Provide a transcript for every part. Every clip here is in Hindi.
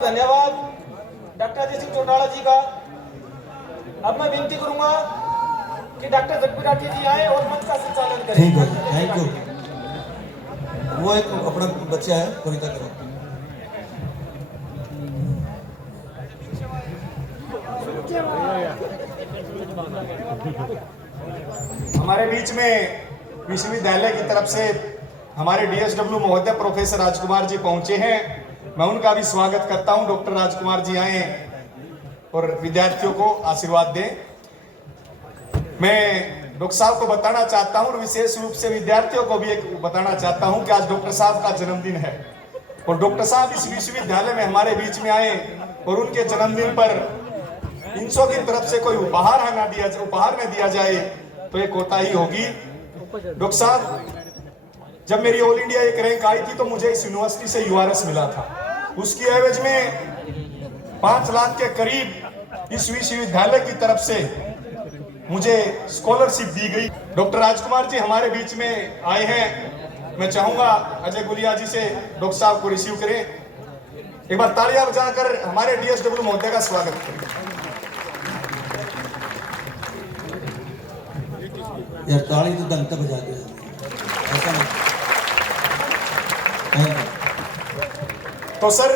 धन्यवाद डॉक्टर अजय सिंह चौटाला जी का। अब मैं विनती करूंगा कि डॉक्टर जगबीर राठी जी आए और मंच का संचालन करें। ठीक है, थैंक यू। वो एक अपना बच्चा है, कविता करो। हमारे बीच में विश्वविद्यालय की तरफ से हमारे डीएसडब्ल्यू महोदय प्रोफेसर राजकुमार जी पहुंचे हैं। मैं उनका भी स्वागत करता हूं। डॉक्टर राजकुमार जी आए और विद्यार्थियों को आशीर्वाद दें। मैं डॉक्टर साहब को बताना चाहता हूं और विशेष रूप से विद्यार्थियों को भी एक बताना चाहता हूं कि आज डॉक्टर साहब का जन्मदिन है और डॉक्टर साहब इस विश्वविद्यालय में हमारे बीच में आए और उनके जन्मदिन पर इंसो की तरफ से कोई उपहार न दिया जाए तो एक कोताही होगी। डॉक्टर साहब, जब मेरी ऑल इंडिया एक रैंक आई थी तो मुझे इस यूनिवर्सिटी से यूआरएस मिला था। उसकी एवज में 5 लाख के करीब इस विश्वविद्यालय की तरफ से मुझे स्कॉलरशिप दी गई। डॉक्टर राजकुमार जी हमारे बीच में आए हैं। मैं चाहूंगा अजय गुलिया जी से डॉक्टर साहब को रिसीव करें। एक बार तालियां बजाकर हमारे डीएसडब्ल्यू महोदय का स्वागत करें। यार ताली तो ढंग से बजा के ऐसा नहीं। तो सर,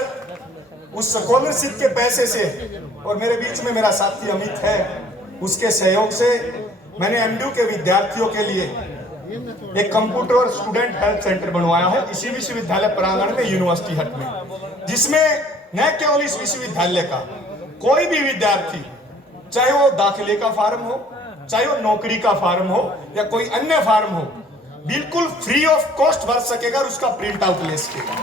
उस स्कॉलरशिप के पैसे से और मेरे बीच में मेरा साथी अमित है, उसके सहयोग से मैंने एमडीयू के विद्यार्थियों के लिए एक कंप्यूटर और स्टूडेंट हेल्थ सेंटर बनवाया है इसी विश्वविद्यालय प्रांगण में, यूनिवर्सिटी हट में, जिसमें न केवल इस विश्वविद्यालय का कोई भी विद्यार्थी, चाहे वो दाखिले का फार्म हो, चाहे वो नौकरी का फार्म हो या कोई अन्य फार्म हो, बिल्कुल फ्री ऑफ कॉस्ट भर सकेगा और उसका प्रिंट आउट ले सकेगा।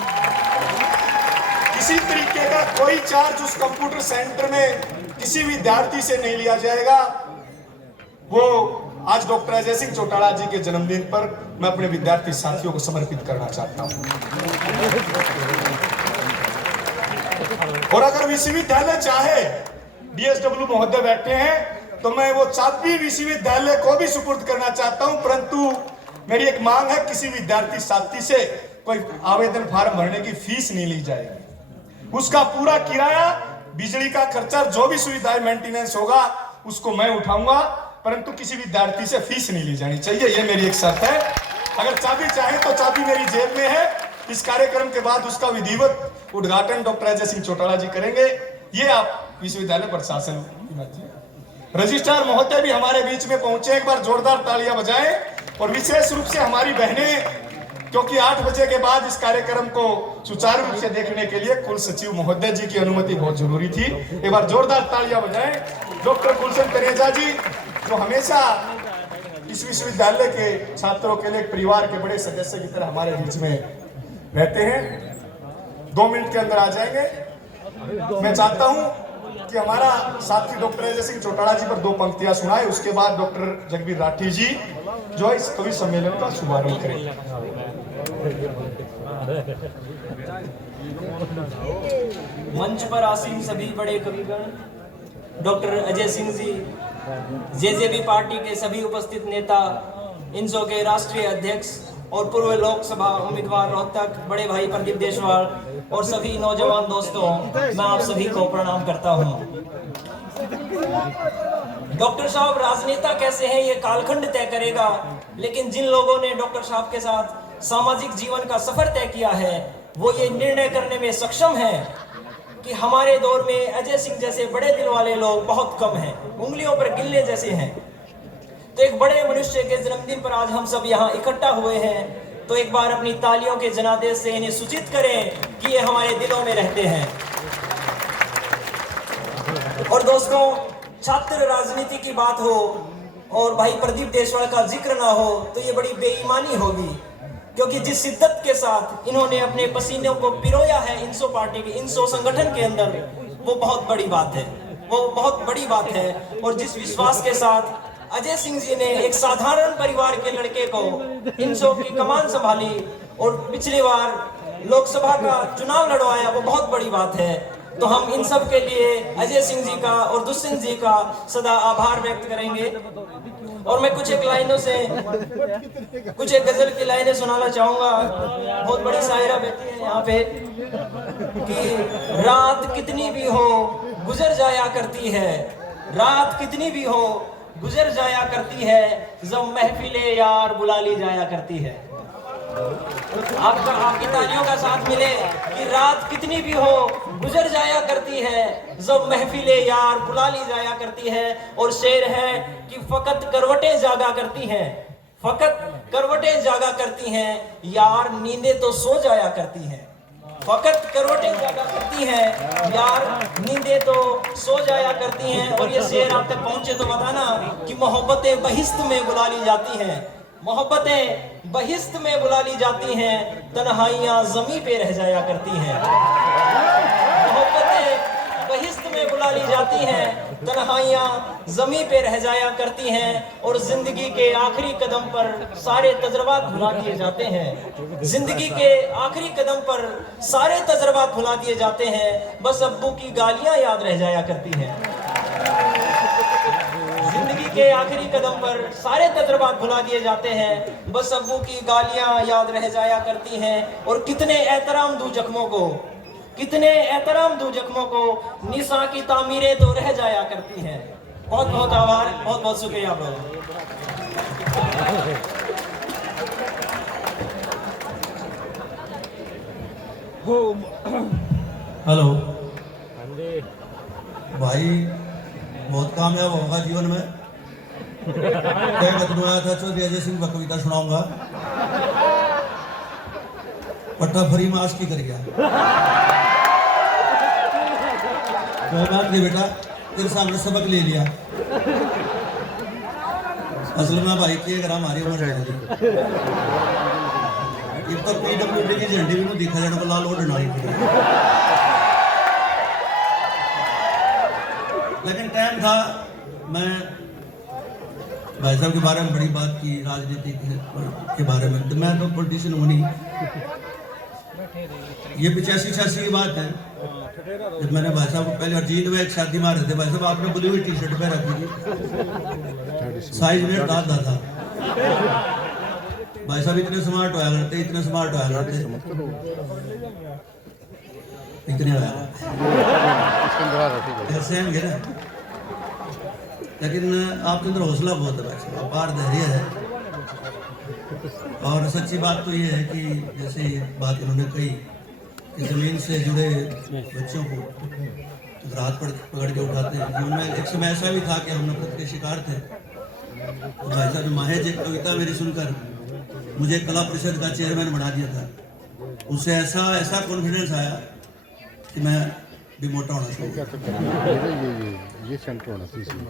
किसी तरीके का कोई चार्ज उस कंप्यूटर सेंटर में किसी विद्यार्थी से नहीं लिया जाएगा। वो आज डॉक्टर अजय सिंह चौटाला जी के जन्मदिन पर मैं अपने विद्यार्थी साथियों को समर्पित करना चाहता हूं। और अगर विश्वविद्यालय चाहे, डीएसडब्ल्यू महोदय बैठे हैं, तो मैं वो चाबी विश्वविद्यालय को भी सुपुर्द करना चाहता हूं। परंतु मेरी एक मांग है, किसी विद्यार्थी साथी से कोई आवेदन फार्म भरने की फीस नहीं ली जाएगी। उसका पूरा किराया, बिजली का खर्चा, जो भी सुविधाएं मेंटेनेंस होगा उसको मैं उठाऊंगा, परंतु किसी विद्यार्थी से फीस नहीं ली जानी चाहिए। ये मेरी एक शर्त है। अगर चाबी चाहे तो चाबी मेरी जेब में है। इस कार्यक्रम के बाद उसका विधिवत उद्घाटन डॉक्टर अजय सिंह चौटाला जी करेंगे। ये आप विश्वविद्यालय प्रशासन की मर्जी है। रजिस्ट्रार महोदय भी हमारे बीच में पहुंचे, एक बार जोरदार तालियां बजाएं। और विशेष रूप से हमारी बहनें, क्योंकि 8 बजे के बाद इस कार्यक्रम को सुचारू रूप से देखने के लिए कुल सचिव महोदय जी की अनुमति बहुत जरूरी थी। एक बार जोरदार तालियां बजाएं। डॉक्टर गुलशन तनेजा जी, जो हमेशा इस विश्वविद्यालय के छात्रों के लिए परिवार के बड़े सदस्य की तरह हमारे बीच में रहते हैं, 2 मिनट के अंदर आ जाएंगे। मैं चाहता हूं कि हमारा साथी डॉक्टर अजय सिंह चौटाला जी पर 2 पंक्तियां सुनाए, उसके बाद डॉक्टर जगबीर राठी जी जो इस कवि सम्मेलन का शुभारंभ करेंगे। मंच पर आसीन सभी बड़े कविगण, doctor Ajay Singh ji, JJB party के सभी उपस्थित नेता, इंसो के राष्ट्रीय अध्यक्ष और पूर्व लोकसभा उम्मीदवार रोहतक बड़े भाई प्रदीप देशवाल और सभी नौजवान दोस्तों, मैं आप सभी को प्रणाम करता हूं। डॉक्टर साहब राजनेता कैसे हैं ये कालखंड तय करेगा, लेकिन जिन लोगों ने डॉक्टर साहब के साथ सामाजिक जीवन का सफर तय किया है वो ये निर्णय करने में सक्षम हैं कि हमारे दौर में अजय सिंह जैसे बड़े दिल वाले लोग बहुत कम हैं, उंगलियों पर गिनने जैसे हैं। तो एक बड़े मनुष्य के जन्मदिन पर आज हम सब यहाँ इकट्ठा हुए हैं, तो एक बार अपनी तालियों के जनादेश से इन्हें सूचित करें कि ये हमारे दिलों में रहते हैं। और दोस्तों, छात्र राजनीति की बात हो और भाई प्रदीप देशवाल का जिक्र ना हो तो ये बड़ी बेईमानी होगी, क्योंकि जिस शिद्दत के साथ इन्होंने अपने पसीनों को पिरोया है इंसो पार्टी के, इंसो संगठन के अंदर, वो बहुत बड़ी बात है, वो बहुत बड़ी बात है। और जिस विश्वास के साथ अजय सिंह जी ने एक साधारण परिवार के लड़के को इंसो की कमान संभाली और पिछली बार लोकसभा का चुनाव लड़वाया, वो बहुत बड़ी बात है। तो हम इन सब के लिए अजय सिंह जी का और दुष्यंत जी का सदा आभार व्यक्त करेंगे। और मैं कुछ एक गजल की लाइनें सुनाना चाहूंगा। बहुत बड़ी शायरा बैठी है यहाँ पे कि रात कितनी भी हो गुजर जाया करती है, रात कितनी भी हो गुजर जाया करती है, जब महफिले यार बुला ली जाया करती है। आपकी तालियों का साथ मिले कि रात कितनी भी हो गुजर जाया करती है, जब महफिले यार बुला ली जाया करती है। और शेर है कि फकत करवटें जागा करती हैं, फकत करवटें जागा करती हैं, यार नींदें तो सो जाया करती हैं। फकत करवटें जागा करती हैं, यार नींदें तो सो जाया करती हैं। और ये शेर आप तक पहुंचे तो बताना कि मोहब्बतें बहिश्त में बुला ली जाती हैं, मोहब्बतें बहिश्त में बुला ली जाती हैं, तन्हाइयां ज़मीं पे रह जाया करती हैं। मोहब्बतें बहिश्त में बुला ली जाती हैं, तन्हाइयां ज़मीं पे रह जाया करती हैं। और जिंदगी के आखिरी कदम पर सारे तजर्बात भुला दिए जाते हैं, जिंदगी के आखिरी कदम पर सारे तजर्बात भुला दिए जाते हैं, बस अब्बू की गालियां याद रह जाया करती हैं। जिंदगी के आखिरी कदम पर सारे तजर्बात भुला दिए जाते हैं, बस अब्बू की गालियां याद रह जाया करती हैं। और कितने एहतराम दूं जख्मों को, कितने एहतराम दूं जख्मों को, निशा की तामीरें तो रह जाया करती हैं। बहुत बहुत आभार, बहुत बहुत शुक्रिया आप लोगों। हेलो भाई, बहुत कामयाब होगा जीवन में। क्या कदम आया था चौधरी अजय सिंह का कविता सुनाऊंगा। पट्टा फरी मास की कर गया, कोई बात नहीं बेटा, तेरे सामने सबक ले लिया। असल में भाई की अगर हमारी उम्र है तो PWD की झंडी भी दिखा जाने को लाल और डंडाई थी। लेकिन टाइम था, मैं भाई साहब के बारे में बड़ी बात की, राजनीति के बारे में। मैं तो पॉलिटिशियन हूँ नहीं। ये 85-86 की बात है जब मैंने भाई साहब को पहले अर्जीत में एक शादी में रहे थे। भाई साहब आपने ब्लू हुई टी-शर्ट पे रखी थी, साइज में डालता था। भाई साहब इतने स्मार्ट होया करते, इतने स्मार्ट होया करते, इतने होया ऐसे हैं ना। लेकिन आपके अंदर हौसला बहुत है भाई साहब, अपार धैर्य है। और सच्ची बात तो ये है कि जैसे बात इन्होंने कही कि ज़मीन से जुड़े बच्चों को रात पकड़ के उठाते हैं। जीवन में एक समय ऐसा भी था कि हम नफरत के शिकार थे। तो भाई साहब ने माहेज एक कविता मेरी सुनकर मुझे कला परिषद का चेयरमैन बना दिया था। उससे ऐसा कॉन्फिडेंस आया कि मैं भी मोटा होना शुरू किया।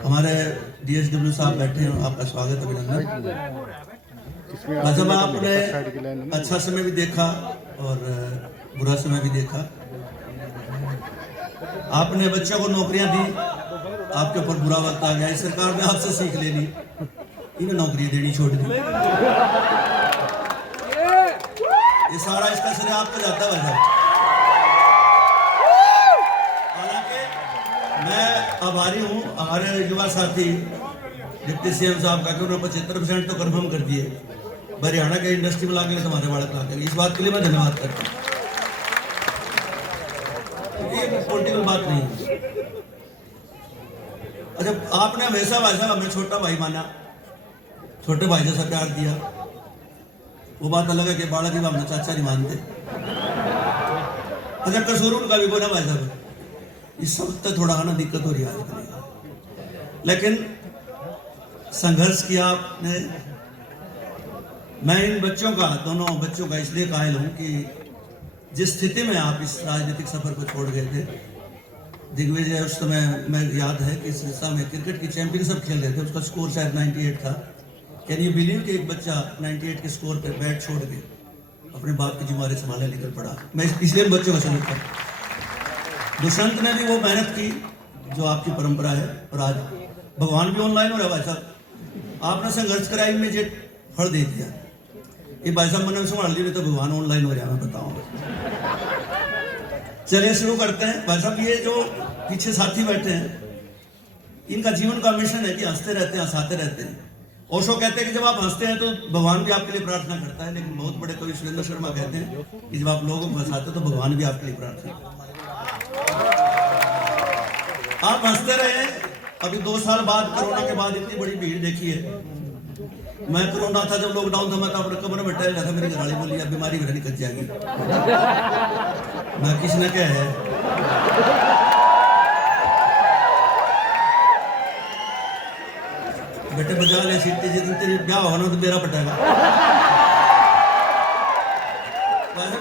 हमारे DSW साहब बैठे हैं, आपका स्वागत, अभिनंदन। जब आपने अच्छा समय भी देखा और बुरा समय भी देखा, आपने बच्चों को नौकरियां दी, आपके ऊपर बुरा वक्त आ गया, इस सरकार ने आपसे सीख ले ली, इन्हें नौकरियां देनी छोड़ दी। ये सारा इसका श्रेय आपको जाता है भाई साहब। हालांकि मैं आभारी हूँ हमारे युवा साथी डिप्टी CM साहब का कि उन्होंने 75% तो कन्फर्म कर दिए। हरियाणा के इंडस्ट्री में लाके तुम्हारे बालक ला करेंगे, इस बात के लिए मैं धन्यवाद करता हूँ। ये पॉलिटिकल बात नहीं है। अच्छा, आपने हमेशा भाई साहब हमें छोटा भाई माना, छोटे भाई जैसा प्यार दिया। वो बात अलग है कि बालक ही हमने चाचा नहीं मानते। अच्छा, कसूर उनका भी बोला भाई साहब, इस वक्त थोड़ा ना दिक्कत हो रही है आजकल। लेकिन संघर्ष किया आपने। मैं इन बच्चों का, दोनों बच्चों का इसलिए कायल हूँ कि जिस स्थिति में आप इस राजनीतिक सफर को छोड़ गए थे, दिग्विजय उस समय मैं याद है कि सिरसा में क्रिकेट की चैंपियनशिप खेल रहे थे, उसका स्कोर शायद 98 था। कैन यू बिलीव कि एक बच्चा 98 के स्कोर पर बैट छोड़ के अपने बाप की जिम्मेदारी संभालने निकल पड़ा। मैं इसलिए इन बच्चों को सल्यूट करता। दुष्यंत ने भी वो मेहनत की जो आपकी परंपरा है, और आज भगवान भी ऑनलाइन हो रहा है भाई साहब। आपने संघर्ष करा, इमीडिएट फल दे दिया। ये भाई साहब मैंने संभाल ली, नहीं तो भगवान ऑनलाइन हो रहा है, मैं बताऊँ। चलिए शुरू करते हैं। भाई साहब, ये जो पीछे साथी बैठे हैं, इनका जीवन का मिशन है कि हंसते रहते हैं, हंसाते रहते हैं। ओशो कहते हैं कि जब आप हंसते हैं तो भगवान भी आपके लिए प्रार्थना करता है, लेकिन बहुत बड़े कवि सुरेंद्र शर्मा कहते हैं कि जब आप लोगों को हंसाते हो तो भगवान भी आपके लिए प्रार्थना करता है। आप हंसते रहे। अभी 2 साल बाद, कोरोना के बाद इतनी बड़ी भीड़ देखी है। मैं कोरोना था जब लॉकडाउन था, मैं तो अपने कमरे में टहल रहा था, मेरी घरवाली बोली अब बीमारी घर निकल जाएगी। मैं किसने क्या है, बेटे बजा ले सीटी, जिस दिन तेरी ब्याह होगा ना तो मेरा पटेगा।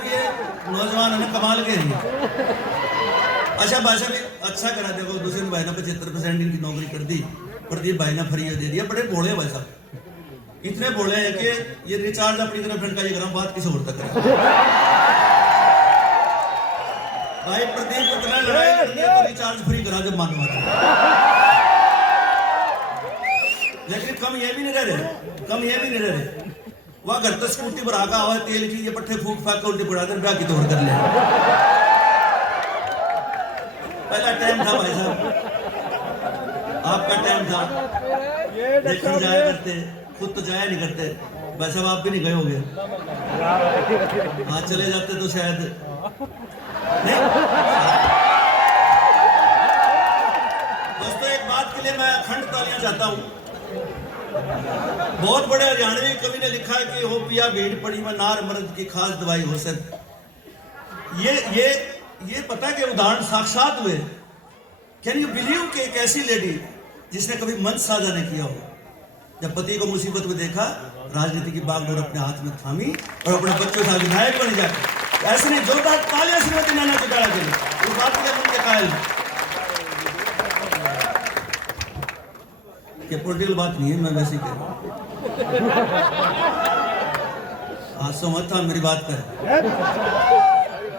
ये नौजवान है ना, कमाल के हैं। अच्छा भाई साहब, अच्छा करा, देखो दूसरे भाई ने 75% इनकी नौकरी कर दी, प्रदीप भाई ने फ्री दे दिया। बड़े भोले भाई साहब, इतने भोले हैं कि ये रिचार्ज अपनी गर्लफ्रेंड का ये करा, बात किसी और तक करा। भाई प्रदीप इतना लड़ाई करनी है तो रिचार्ज फ्री करा जब मन मारा। लेकिन कम ये भी नहीं रहे, वह घर तक स्कूटी पर आगा हुआ तेल की, ये पट्टे फूक फाक उल्टी पड़ा कर ब्याह की तोड़ कर ले। पहला टाइम था भाई साहब, आपका टाइम था, देखने जाया करते, खुद तो जाया नहीं करते। वैसे आप भी नहीं गए होंगे, आज चले जाते तो शायद नहीं। दोस्तों, एक बात के लिए मैं अखंड तालियां चाहता हूं। बहुत बड़े हरियाणवी कवि ने लिखा है कि हो पिया भीड़ पड़ी में नार मर्द की खास दवाई हो सक। ये पता कि उदाहरण साक्षात हुए। कैन यू बिलीव कि एक ऐसी लेडी जिसने कभी मंच साझा नहीं किया हो, जब पति को मुसीबत में देखा, राजनीति की बागडोर अपने हाथ में थामी और अपने बच्चों से विधायक बन जाए। ऐसे नहीं, जोरदार तालियां श्रीमती नैना चौटाला के लिए। उस बात के मन के कायल, ये पॉलिटिकल बात नहीं है, मैं वैसे ही कह रहा हूँ। आज सो मत था मेरी बात पर।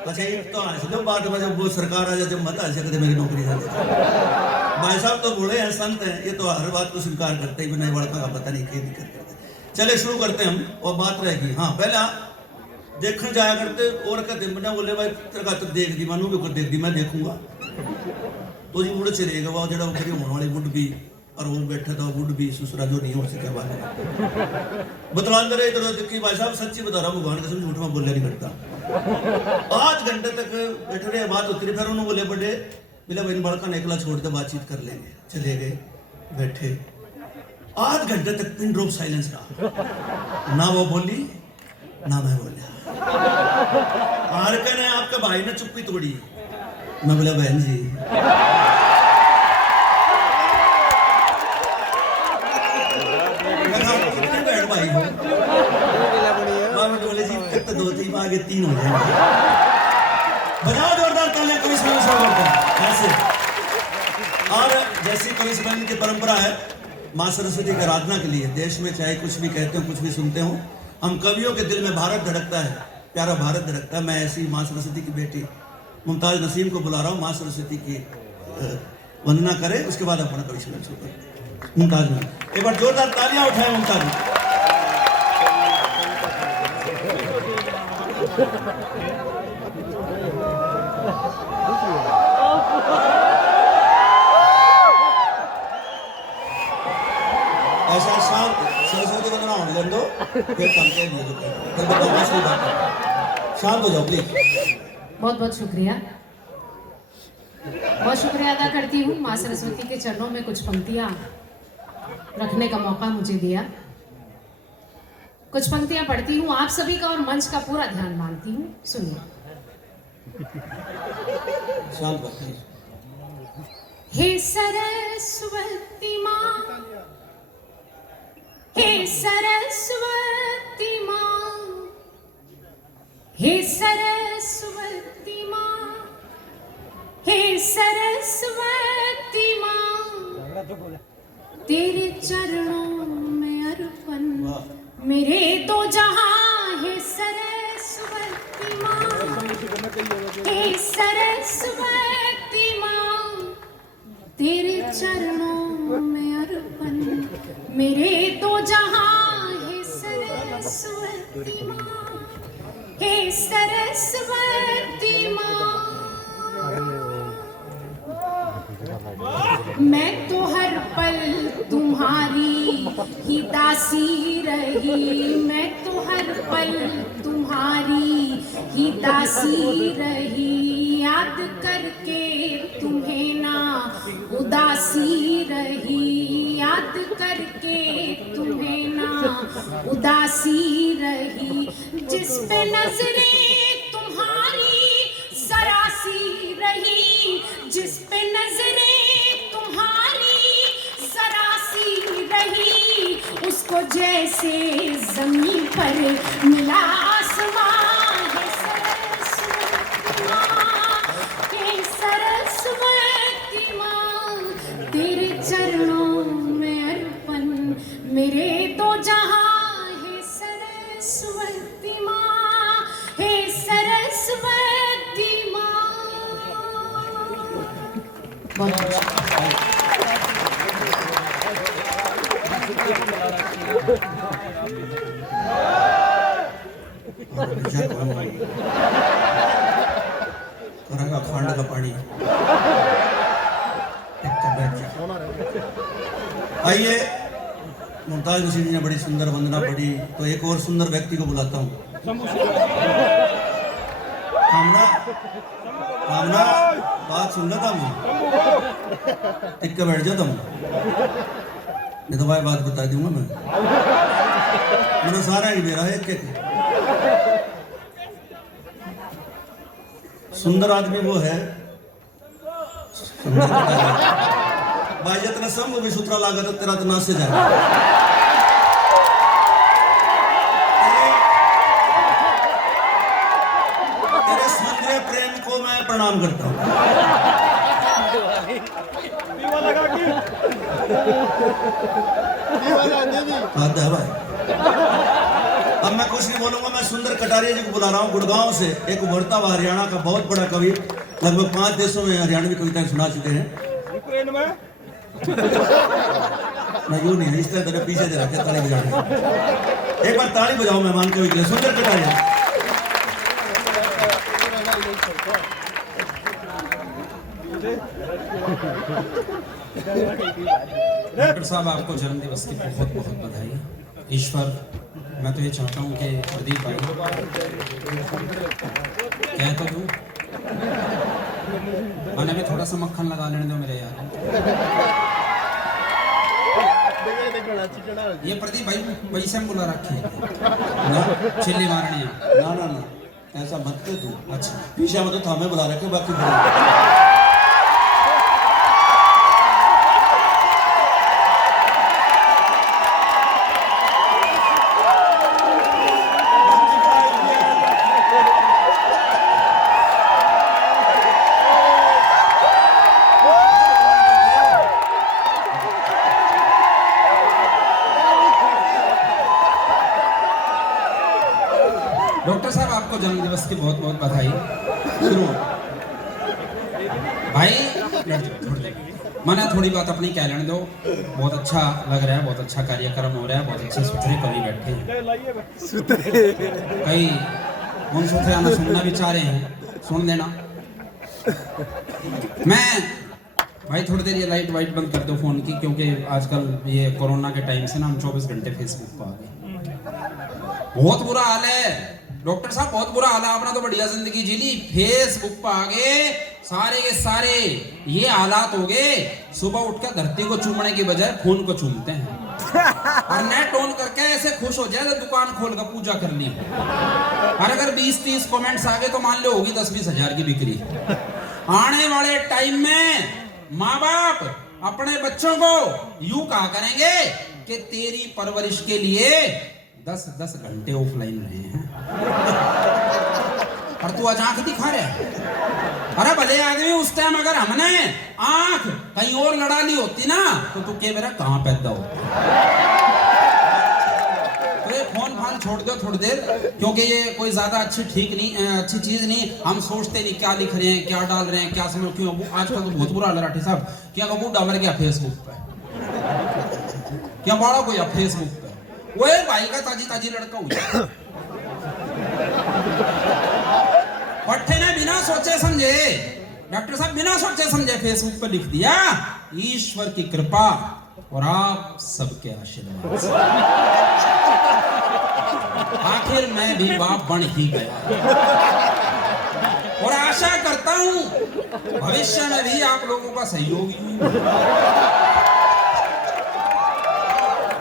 अच्छा, एक तो आज जब बात में, जब वो सरकार आ जाए, जब मत आ सकते मेरी नौकरी से। भाई साहब तो बूढ़े हैं, संत हैं, ये तो हर बात को स्वीकार करते ही बिना बड़का का पता नहीं क्या दिक्कत करते। चले शुरू करते हम, और बात रहेगी। हाँ, पहला देखने जाया करते और कहते बना बोले भाई तेरे तो देख दी, मानू भी देख दी, मैं देखूंगा तो जी मुड़ चलेगा। वह जरा खड़ी होने वाली वुड भी, और वो बैठा था वुड भी ससुरा जो नहीं हो सके बारे बतलान दे इधर देखिए। भाई साहब सच्ची बता रहा हूँ, भगवान कसम झूठ में बोलने नहीं करता। 8 घंटे तक बैठे रहे, बात होती रही। फिर उन्होंने बोले बड़े मिला भाई बड़का ने अकेला छोड़ दे, बातचीत कर लेंगे। चले गए, बैठे 8 घंटे तक पिन ड्रॉप साइलेंस रहा। ना वो बोली ना मैं बोलिया। आर कहने आपके भाई ने चुप्पी तोड़ी। मैं बोला बहन जी, कितने बहन भाई हो? बोले जी तक तो 2-3 आगे 3 हो जाएंगे। बजाओ जोरदार तालियां कवि सम्मेलन करते हैं ऐसे। और जैसी कवि सम्मेलन की परंपरा है, माँ सरस्वती की आराधना के लिए देश में चाहे कुछ भी कहते हो, कुछ भी सुनते हो, हम कवियों के दिल में भारत धड़कता है, प्यारा भारत धड़कता है। मैं ऐसी माँ सरस्वती की बेटी मुमताज नसीम को बुला रहा हूँ, माँ सरस्वती की वंदना करें, उसके बाद अपना कवि सम्मेलन शुरू करें। मुमताज में एक बार जोरदार तालियां उठाएं मुमताज। ऐसा शांत सरस्वती वंदना होने लग दो, फिर काम के लिए फिर बताओ असली बात। शांत हो जाओ प्लीज। बहुत बहुत शुक्रिया, बहुत शुक्रिया अदा करती हूँ माँ सरस्वती के चरणों में कुछ पंक्तियाँ रखने का मौका मुझे दिया। कुछ पंक्तियाँ पढ़ती हूँ आप सभी का और मंच का पूरा ध्यान मांगती हूँ, सुनिए। शांत बैठिए। हे सरस्वती माँ, हे सरस्वती माँ, हे सरस्वती माँ, हे सरस्वती माँ, तेरे चरणों में अर्पण मेरे 2 जहां। हे सरस्वती माँ, हे सरस्वती माँ, तेरे चरणों में अर्पण मेरे 2 जहां। हे सरस्वती माँ, हे सरस्वती माँ, मैं तो हर पल तुम्हारी ही दासी रही, मैं तो हर पल तुम्हारी ही दासी रही, याद करके तुम्हें ना उदासी रही, याद करके तुम्हें ना उदासी रही, जिस पे नजरें तुम्हारी सरासी रही, जिस पे नजरें तुम्हारी सरासी रही, उसको जैसे जमीन पर मिला आसमां है सरस्वती माँ, हे सरस्वती माँ, तेरे चरणों में अर्पण मेरे दो जहां है सरस्वती माँ, हे सरस्वती माँ। बहुत अच्छा। करागा खांड का पानी आइए, मुमताज नसीर जी ने बड़ी सुंदर वंदना पढ़ी, तो एक और सुंदर व्यक्ति को बुलाता हूँ। कामना कामना बात सुन लेता हूँ, टिक के बैठ जाता हूँ, नहीं तो भाई बात बता दूंगा मैं। मेरा सारा ही मेरा है, एक सुंदर आदमी वो है, सुंदर भाई जितना सब भी सूत्रा लागा तो तेरा तो नाश से जाएगा। तेरे सुंदर प्रेम को मैं प्रणाम करता हूँ। अब मैं कुछ नहीं बोलूंगा, मैं सुंदर कटारिया जी को बुला रहा हूँ गुड़गांव से, एक उभरता हुआ हरियाणा का बहुत बड़ा कवि, लगभग 5 देशों में हरियाणवी कविताएं सुना चुके हैं। यूक्रेन में मैं यूं नहीं, इस तरह तेरे पीछे दे रखे ताली बजाने। एक बार ताली बजाओ मेहमान कवि के लिए, सुंदर कटारिया। डॉक्टर साहब, आपको जन्मदिवस की बहुत बहुत बधाई। ईश्वर, मैं तो ये चाहता हूँ कि प्रदीप भाई कह तो दूँ, मैंने भी थोड़ा सा मक्खन लगा लेने दो मेरे यार। ये प्रदीप भाई वैसे हम बुला रखे ना, चिल्ली मारने ना ना ना, ऐसा मत कर तू। अच्छा, पीछे में तो थामे बुला रखे, बाकी डॉक्टर साहब, आपको जन्मदिवस की बहुत बहुत बधाई। शुरू भाई, मैंने थोड़ी बात अपनी कह लेने दो। बहुत अच्छा लग रहा है, बहुत अच्छा कार्यक्रम हो रहा है, बहुत अच्छे सुथरे कवि बैठे हैं, कई मन सुथरे आना सुनना भी चाह रहे हैं, सुन देना। मैं भाई थोड़ी देर ये लाइट वाइट बंद कर दो फोन की, क्योंकि आजकल ये कोरोना के टाइम से ना हम 24 घंटे फेसबुक पर आ गए। बहुत बुरा हाल है डॉक्टर साहब, बहुत बुरा हाल है। आपने तो बढ़िया जिंदगी जी ली, फेसबुक पर आ गए सारे के सारे, ये हालात हो गए। सुबह उठकर धरती को चूमने की बजाय फोन को चूमते हैं, और नेट ऑन करके ऐसे खुश हो जाए तो दुकान खोल कर पूजा कर ली। और अगर 20-30 कमेंट्स आ गए तो मान लो होगी 10-20 हजार की बिक्री। आने वाले टाइम में माँ बाप अपने बच्चों को यूं कहा करेंगे कि तेरी परवरिश के लिए 10-10 घंटे ऑफलाइन रहे हैं, और तू आज आंख दिखा रहा है। अरे भले आदमी, उस टाइम अगर हमने आंख कहीं और लड़ा ली होती ना, तो तू के मेरा कहां पैदा होता। तो ये फोन फान छोड़ दो थोड़ी देर, क्योंकि ये कोई ज्यादा अच्छी अच्छी चीज नहीं। हम सोचते नहीं क्या लिख रहे हैं, क्या डाल रहे हैं, क्या समय क्यों। आजकल तो बहुत बुरा हाल है राठी साहब, क्या कबू डाल गया फेसबुक पे, क्या बड़ा कोई फेसबुक पे, वो भाई का ताजी लड़का हुआ पट्टे ने बिना सोचे समझे डॉक्टर साहब बिना सोचे समझे फेसबुक पर लिख दिया, ईश्वर की कृपा और आप सबके आशीर्वाद से आखिर मैं भी बाप बन ही गया और आशा करता हूं भविष्य में भी आप लोगों का सहयोग ही।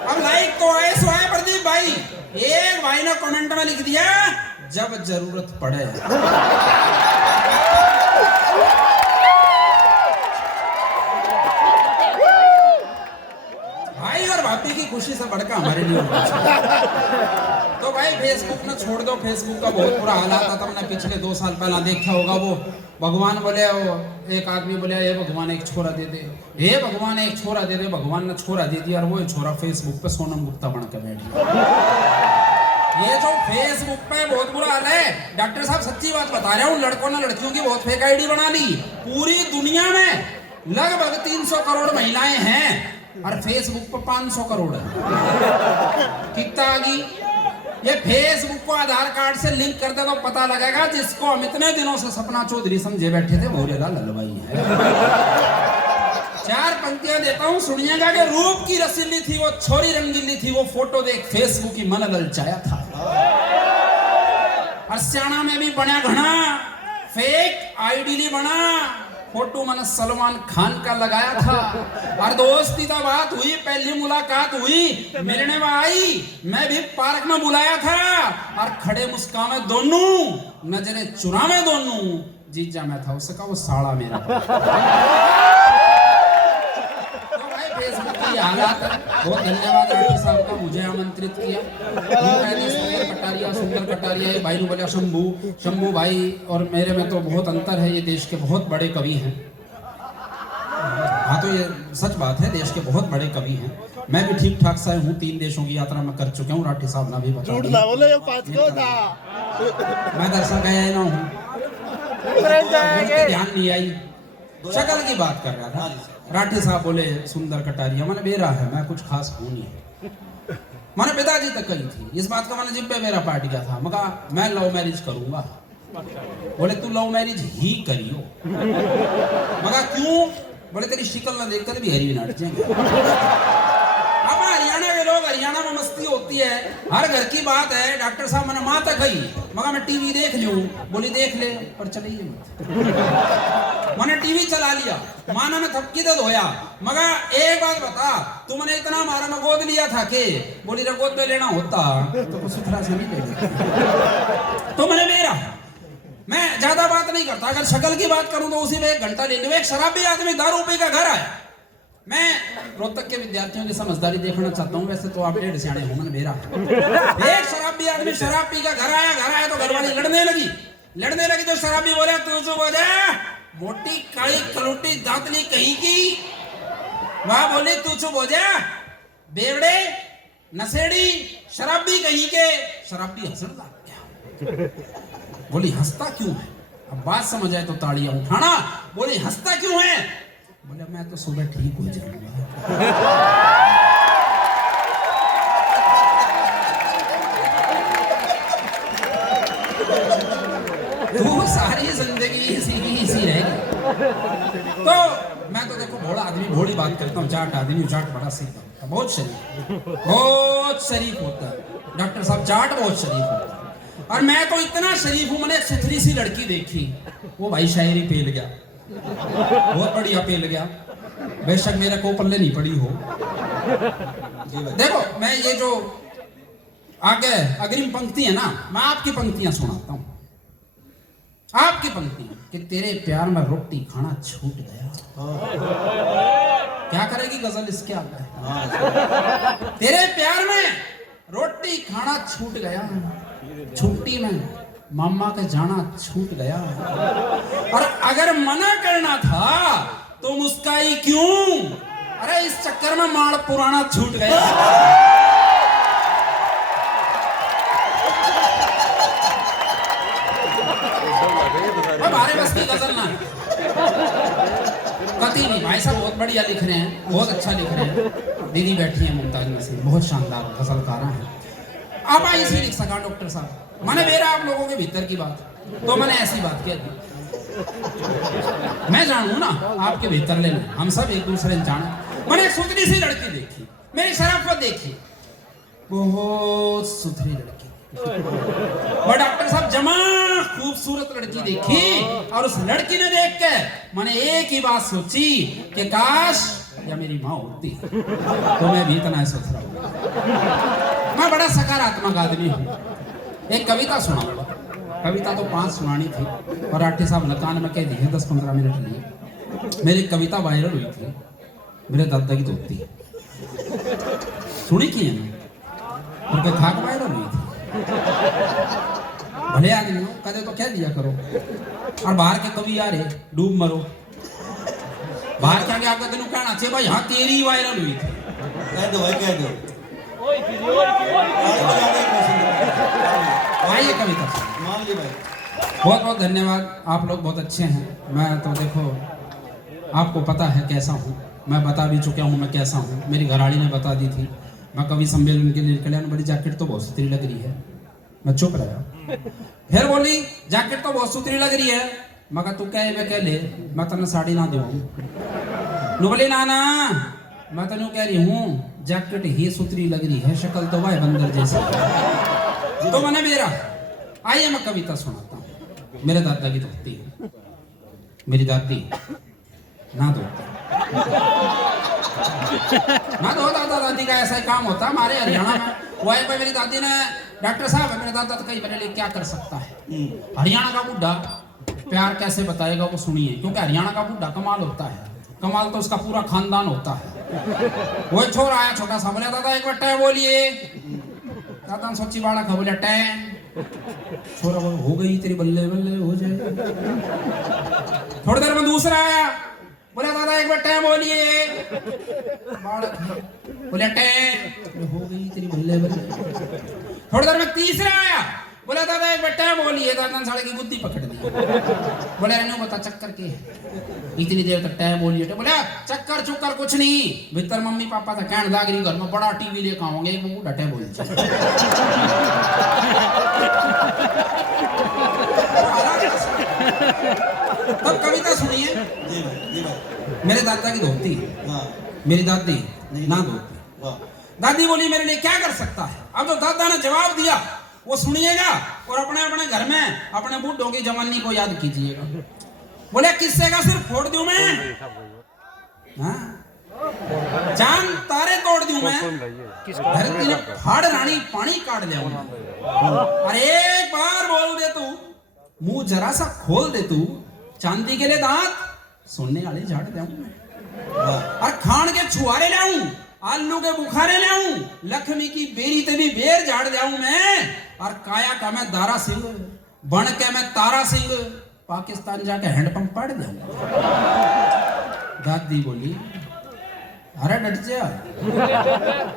अब लाइक तो आए सो आए प्रदीप भाई। एक भाई ने कमेंट में लिख दिया, जब जरूरत पड़े। भाई और भाभी की खुशी से बढ़कर हमारे लिए तो भाई फेसबुक ना छोड़ दो। फेसबुक का बहुत बुरा हाल आता था। हमने पिछले 2 साल पहला देखा होगा, वो भगवान बोले, वो एक आदमी बोले हे भगवान एक छोरा दे दे, हे भगवान एक छोरा दे दे। भगवान ने छोरा दे दिया और वो छोरा फेसबुक पे सोनम गुप्ता बन के बैठ गया। ये जो फेसबुक पे बहुत बुरा हाल है। डॉक्टर साहब सच्ची बात बता रहा हूँ, लड़कों ने लड़कियों की बहुत फेक आईडी बना ली। पूरी दुनिया में लगभग 300 करोड़ महिलाएं हैं और फेसबुक पर 500 करोड़ है। कितना आ गई? ये फेसबुक को आधार कार्ड से लिंक कर दे तो पता लगेगा, जिसको हम इतने दिनों से सपना चौधरी समझे बैठे थे, भोरेलाल हलवाई है। 4 पंक्तियां देता हूं, सुनिएगा कि रूप की रसीली थी वो छोरी, रंगीली थी वो फोटो देख फेसबुक की मन ललचाया था। हरियाणा में भी बना घना फेक आईडी बना, फोटो मैंने सलमान खान का लगाया था और दोस्ती का बात हुई, पहली मुलाकात हुई, मिलने में आई, मैं भी पार्क में बुलाया था और खड़े मुस्काने दोनों, नजरें चुरावे दोनों, जीजा मैं था उसका, वो साड़ा मेरा। तो भाई फेसबुक की हालात है। बहुत धन्यवाद राठी साहब का, मुझे आमंत्रित किया। सुंदर कटारिया ये भाई ने बोला शंभू भाई और मेरे में तो बहुत अंतर है, ये देश के बहुत बड़े कवि हैं। हाँ तो ये सच बात है, देश के बहुत बड़े कवि हैं। मैं भी ठीक ठाक सा हूँ, 3 देशों की यात्रा में कर चुका हूँ। राठी साहब ने भी बता मैं दर्शन गया ही ना हूँ, ध्यान नहीं आई, शक्ल की बात कर रहा था। राठी साहब बोले सुंदर कटारिया, मैंने बेरा है, मैं कुछ खास हूँ नहीं। मैंने पिताजी तक कही थी इस बात का, मैंने जिब्बे मेरा पार्ट गया था। मगा मैं लव मैरिज करूंगा। बोले तू लव मैरिज ही करियो। मगा क्यों? बोले तेरी शिकल ना देखकर भी हरी नाट जाएंगे। अब हरियाणा के लोग, हरियाणा में मस्ती होती है, हर घर की बात है। डॉक्टर साहब मैंने माँ तक कही, मगा मैं टीवी देख लूं। बोली देख ले पर चलिए मत। मैंने टीवी चला लिया, माँ ने मैं थपकी दे धोया। मगा एक बात बता, तुमने इतना मारा मैं गोद लिया था के? बोली रे गोद में लेना होता तो कुछ सुथरा से नहीं ले। तो मैंने मेरा, मैं ज्यादा बात नहीं करता। अगर शक्ल की बात करूं तो उसी में 1 घंटा ले लूं। एक शराबी आदमी दारू पी का घर आया। मैं रोहतक के विद्यार्थियों की समझदारी देखना चाहता हूं, वैसे तो आप 1.5 सियाने हो, मैंने मेरा। एक शराबी आदमी शराब पी का घर आया तो घरवाली लड़ने लगी तो शराबी बोला तू चुप हो जा, मोटी काली कलोटी दांतली कहीं की। वहां बोली तू चुप हो जा, बेवड़े नशेड़ी शराबी कहीं के। शराबी हंसने लग गया। बोली हंसता क्यों है? अब बात समझ आए तो तालियां उठाना। बोली हंसता क्यों है? बोले मैं तो सुबह ठीक हो जाऊंगा। तू सारी जिंदगी इसी रहेगी। तो मैं तो देखो भोला आदमी भोली बात करता हूँ, जाट आदमी जाट बड़ा सीखा होता, बहुत शरीफ होता है। डॉक्टर साहब जाट बहुत शरीफ होता है। और मैं तो इतना शरीफ हूँ, मैंने एक सुथरी सी लड़की देखी, वो भाई शायरी पेल गया, बहुत बढ़िया पेल गया। बेशक मेरे को पल्ले नहीं पड़ी हो। देखो मैं ये जो आगे अग्रिम पंक्ति है ना, मैं आपकी पंक्तियां सुनाता हूं। आपकी पंक्तियां कि तेरे प्यार में रोटी खाना छूट गया। क्या करेगी गजल इसके आगे? तेरे प्यार में रोटी खाना छूट गया, छुट्टी में मामा के जाना छूट गया। और अगर मना करना था तो मुस्काई क्यों? अरे इस चक्कर में माड़ पुराना छूट गया। हमारे बस की गजल ना कति नहीं। भाई साहब बहुत बढ़िया लिख रहे हैं, बहुत अच्छा लिख रहे हैं। दीदी बैठी है मुमताज नसीम, बहुत शानदार गजलकार हैं। अब ऐसे लिख सका डॉक्टर साहब। मैंने मेरा आप लोगों के भीतर की बात, तो मैंने ऐसी बात कह दी। मैं जानू ना आपके भीतर लेना, हम सब एक दूसरे ने जाने। मैंने एक सुथरी सी लड़की देखी, मेरी शराफत देखी, बहुत सुथरी लड़की। और डॉक्टर साहब जमा खूबसूरत लड़की देखी, और उस लड़की ने देख के मैंने एक ही बात सोची कि काश या मेरी माँ होती तो मैं भी इतना सोच रहा हूँ। मैं बड़ा सकारात्मक आदमी हूँ। एक कविता सुनाऊंगा, कविता तो 5 सुनानी थी और आठी साहब लकान में कह दी है 10-15 मिनट लिए। मेरी कविता वायरल हुई थी, मेरे दादा की दोस्ती सुनी की है ना, उनके खाक वायरल हुई थी। भले आदमी हो कदे तो कह दिया करो, और बाहर के कवि यार डूब मरो, बाहर क्या क्या आपका तेनों कहना चाहिए भाई हाँ तेरी वायरल हुई थी। कह दो भाई, कह दो। आइए कविता मान ली भाई। बहुत बहुत धन्यवाद, आप लोग बहुत अच्छे हैं। मैं तो देखो आपको पता है कैसा हूँ, मैं बता भी चुका हूँ मैं कैसा हूँ। मेरी घरवाली ने बता दी थी, मैं कवि सम्मेलन के लिए निकला, बड़ी जैकेट तो बहुत सुथरी लग रही है। मैं चुप रहा, फिर बोली जैकेट तो बहुत सुथरी लग रही है। मैं कहा तू कह ले, मैं तेन साड़ी ना दूँ। बोली ना ना, मैं तेन कह रही हूँ जैकेट ही सुथरी लग रही है, शक्ल तो भाई बंदर जैसी। तो मैंने मेरा आइए मैं कविता सुनाता हूँ। मेरे दादा की दोस्ती, मेरी दादी ना दोती ना दो, दादा दादी का ऐसा ही काम होता है हमारे हरियाणा में। वही पे मेरी दादी ने, डॉक्टर साहब मेरे दादा तो कई मेरे लिए क्या कर सकता है। हरियाणा का बुढ़ा प्यार कैसे बताएगा वो सुनिए, क्योंकि हरियाणा का बुढ़ा कमाल होता है, कमाल तो उसका पूरा खानदान होता है। वो छोरा आया छोटा सा, बोले दादा एक बार टै बोलिए। दादा सोची बाड़ा खा, बोले टै। छोरा बोले हो गई तेरी बल्ले बल्ले हो जाए। थोड़ी देर में दूसरा आया, बोले दादा एक बार टै बोलिए। बोले टै, हो गई तेरी बल्ले बल्ले। थोड़ी देर में तीसरा आया, बोले दादा एक बार टै बोलिए। दादा साले की बुद्धि पकड़ दी, बोले नहीं बता चक्कर के इतनी देर तक टै बोलिए। बोले चक्कर चुक्कर कुछ नहीं, भीतर मम्मी पापा था कहने लग रही घर में बड़ा टीवी लेकर आओगे, एक बूढ़ा टै बोल। तब कविता सुनिए। जी भाई, जी भाई। मेरे दादा की धोती, मेरी दादी ना धोती। दादी बोली मेरे लिए क्या कर सकता है। अब तो दादा ने जवाब दिया वो सुनिएगा और अपने अपने घर में अपने बूढ़ों की जवानी को याद कीजिएगा। बोले किससे का सिर फोड़ दूं मैं, जान तारे तोड़ दूं मैं, धरती ने फाड़ रानी पानी काट ले। अरे एक बार बोल दे तू, मुंह जरा सा खोल दे तू, चांदी के लिए दांत सोने वाले झाड़ दे और खान के छुआरे लाऊं, आलू के बुखारे लाऊं, लक्ष्मी की बेरी ते भी बेर झाड़ जाऊं मैं, और काया का मैं दारा सिंह, बन के मैं तारा सिंह, पाकिस्तान जाके हैंडपंप पाड़ जाऊं। दादी बोली अरे डट जा,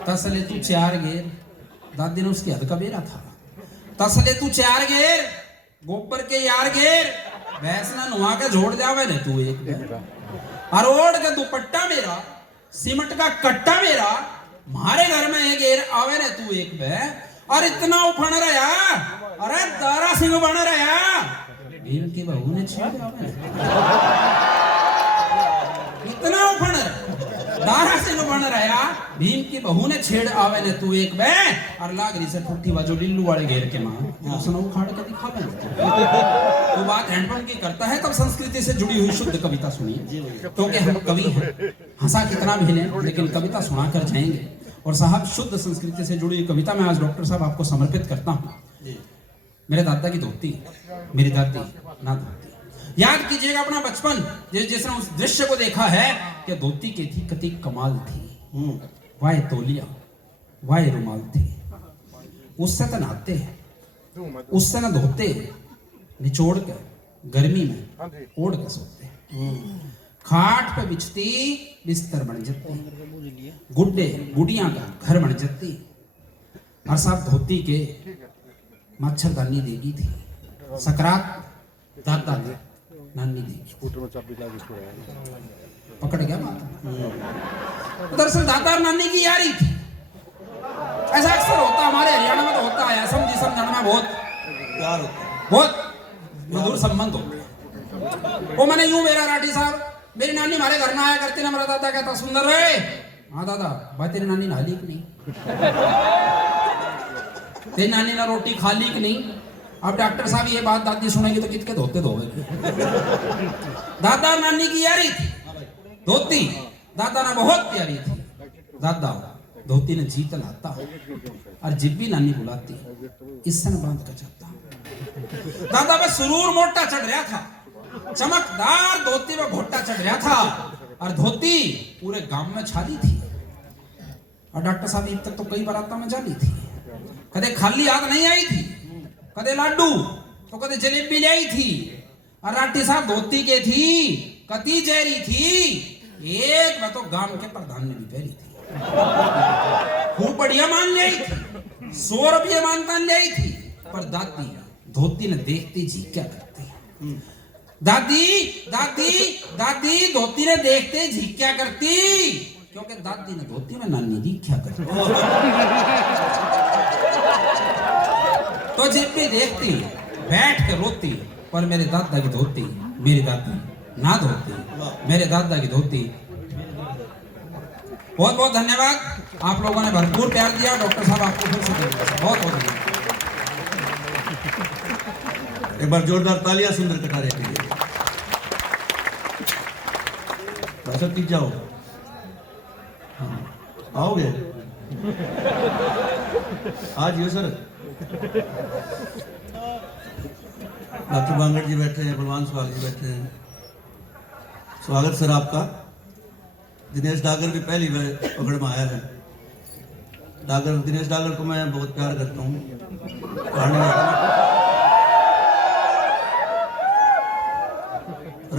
तसले तू 4 गेर। दादी ने उसकी हद का बेरा था, तसले तू 4 गेर, गोबर के यार गेर, भैंस ना नुआ के जोड़ जावे ने तू एक, और ओढ़ के दुपट्टा मेरा, सीमेंट का कट्टा मेरा, हमारे घर में एक गेर आवे ने तू एक बे, और इतना उफण रहा, अरे दारा सिंह बन रहा, भीम की बहू ने छेड़ आवे, इतना उफण दारा सिंह बन रहा, भीम की बहू ने छेड़ आवे ने तू एक बे, और लागरी से फुट्टी बाजो लिल्लू वाले घेर के मां उसने उखाड़ के दिखावे। तो बात हैंडपंप की करता है, तब संस्कृति से जुड़ी हुई शुद्ध कविता सुनिए, क्योंकि हम कवि हैं, हंसा कितना भी लें लेकिन कविता सुनाकर जाएंगे। और साहब शुद्ध संस्कृति से जुड़ी हुई कविता मैं आज डॉक्टर साहब आपको समर्पित करता हूँ। मेरे दादा की धोती, मेरी दादी ना धोती। याद कीजिएगा अपना बचपन, जिसने उस दृश्य को देखा है कि धोती की थी कति कमाल थी, वाय तौलिया वाय रुमाल थी, उससे तो नहाते उससे न धोते, निचोड़ के गर्मी में ओढ़ के सोते, खाट पे बिछती बिस्तर बन जाती, गुड्डे गुड़िया का घर बन जाती, और सब धोती के मच्छरदानी देगी थी, सकरात दादा ने नानी देगी, पकड़ गया बात। दरअसल दादा और नानी की यारी थी। ऐसा अक्सर होता हमारे हरियाणा में, तो होता है समझी समझने में बहुत प्यार होता है, बहुत मधुर संबंध होते हैं। वो मैंने यूं मेरा राठी साहब, मेरी नानी हमारे घर में आया करती ना, मेरा दादा कहता सुंदर रे, हाँ दादा भाई तेरी नानी नहा ली कि नहीं, तेरी नानी ने रोटी खा ली कि नहीं। अब डॉक्टर साहब ये बात दादी सुनेगी तो कितके धोते धोएगी। दादा नानी की यारी थी, धोती दादा ना बहुत प्यारी थी। दादा धोती ने जीत लाता और जिब भी नानी बुलाती इससे न बांध कर जाता। दादा पे सुरूर मोटा चढ़ रहा था, चमकदार धोती में घोटा चढ़ रहा था और धोती पूरे गांव में छाली थी। और डॉक्टर साहब ईद तक तो कई बारातों में जाली थी, कदे खाली हाथ नहीं आई थी, कदे लाडू तो कदे जलेबी ले आई थी। और राठी साहब धोती के थी कती जहरी थी, एक में तो गांव के प्रधान ने भी पहरी थी, खूब बढ़िया मान ले आई थी, 100 रुपये मानतान ले आई थी। पर दादी धोती ने देखती जी क्या करती, दादी दादी दादी धोती ने देखते जी क्या करती, क्योंकि दादी ने धोती में नानी दी क्या करती। तो जब भी देखती बैठ के रोती, पर मेरे दादा की धोती मेरी दादी ना धोती, मेरे दादा की धोती। बहुत बहुत धन्यवाद, आप लोगों ने भरपूर प्यार दिया। डॉक्टर साहब आपको फिर से धन्यवाद, बहुत बहुत धन्यवाद। एक बार जोरदार तालियां सुंदर कटारिया के लिए। सर टिक जाओ, आओगे आज ये सर। डॉक्टर बांगड़ जी बैठे हैं, बलवान सुहाग जी बैठे हैं, स्वागत सर आपका। दिनेश डागर भी पहली बार पकड़ में आया है। डागर, दिनेश डागर को मैं बहुत प्यार करता हूँ।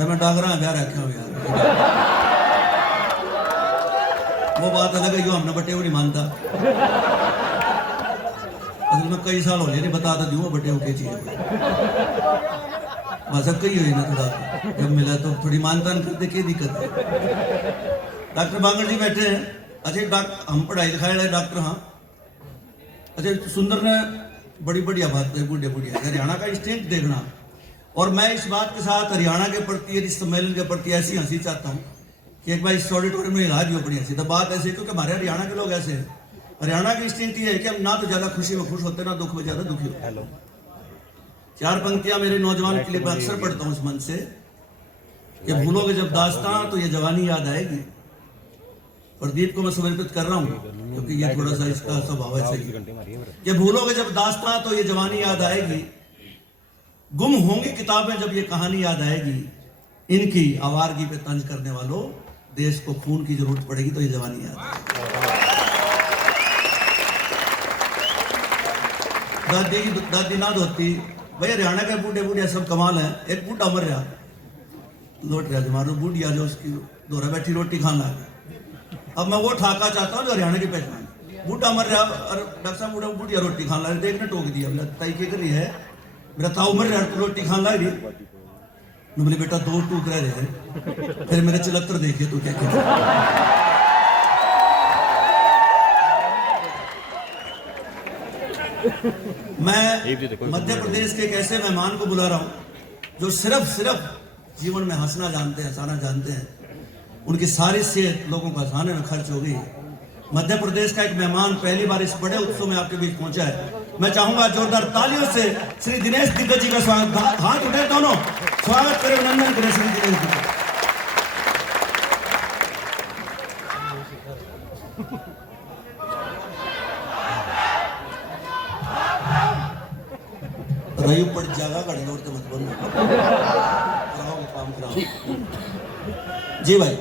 मैं डागरा ब्याह रखे हो यार, वो बात अलग है, जो हमने बटे वो नहीं मानता। असल में कई साल हो गए नहीं बता तो दूँ बटे वो क्या चीज बस कई हुई ना, थोड़ा जब मिला तो थोड़ी मानतान करते क्या दिक्कत है। डॉक्टर बांगड़ जी बैठे हैं। अच्छा हम पढ़ाई लिखाई वाले डॉक्टर, हाँ। अच्छा सुंदर ने बड़ी बढ़िया बात है, बूढ़े बुढ़िया हरियाणा का स्टेट देखना। और मैं इस बात के साथ हरियाणा के प्रति, इस सम्मेलन के प्रति ऐसी हंसी चाहता हूँ कि एक बार इस ऑडिटोरियम में इलाज भी बड़ी हंसी। तो बात ऐसी क्योंकि हमारे हरियाणा के लोग ऐसे हैं, हरियाणा की स्टेट ये है कि हम ना तो ज्यादा खुशी में खुश होते ना दुख में ज्यादा दुखी होते। 4 पंक्तियां मेरे नौजवान के लिए मैं अक्सर पढ़ता हूँ इस मन से कि भूलोगे जब दास्तां तो ये जवानी याद आएगी। प्रदीप को मैं समर्पित कर रहा हूँ क्योंकि ये थोड़ा सा इसका स्वभाव ऐसा ही कि भूलोगे जब दास्तां तो ये जवानी याद आएगी, गुम होंगी किताबें जब ये कहानी याद आएगी, इनकी आवारगी पे तंज करने वालों देश को खून की जरूरत पड़ेगी तो ये जवानी याद आएगी। दादी ना धोती भाई, हरियाणा के बूढ़े बूढ़े सब कमाल है। एक बूढ़ा मर रहा लौट रहा मारो बूढ़िया जो उसकी दोहरा बैठी रोटी खाना है। अब मैं वो ठाका चाहता हूँ जो हरियाणा की पहचान। बूढ़ा मर रहा और डॉक्टर साहब बूढ़ा बूढ़िया रोटी खान लग रही, देखने टोक दिया तई के करी है मेरा ताऊ मर रहा तो रोटी खान लग रही। बोले बेटा 2 टूक रहे हैं, फिर मेरे चलत्तर देखे तो क्या क्या। मैं मध्य प्रदेश के एक ऐसे मेहमान को बुला रहा हूं जो सिर्फ जीवन में हंसना जानते हैं, हंसाना जानते हैं। उनकी सारी सेहत लोगों का हंसाने में खर्च हो गई। मध्य प्रदेश का एक मेहमान पहली बार इस बड़े उत्सव में आपके बीच पहुंचा है। मैं चाहूंगा जोरदार तालियों से श्री दिनेश दिग्गज जी का स्वागत, हाथ उठे दोनों, स्वागत करें, अभिनंदन करें श्री दिनेश जी। रही पड़ जाएगा गाड़ी जोड़ के मत बोलो, काम कराओ। जी भाई,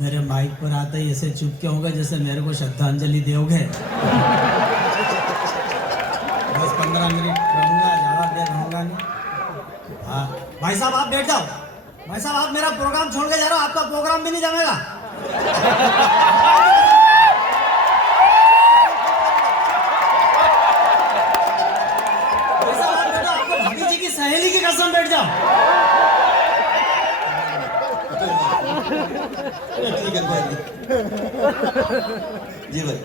मेरे माइक पर आते ही ऐसे चुप के होंगे जैसे मेरे को श्रद्धांजलि दोगे। बस 15 मिनट रहूंगा, ज़्यादा देर रहूंगा नहीं। हाँ भाई साहब आप बैठ जाओ। भाई साहब आप मेरा प्रोग्राम छोड़ के जा रहे हो, आपका प्रोग्राम भी नहीं जमेगा। भाई साहब आप बैठ जाओ, आपको भाभी जी की सहेली की कसम बैठ जाओ। ठीक है भाई जी भाई,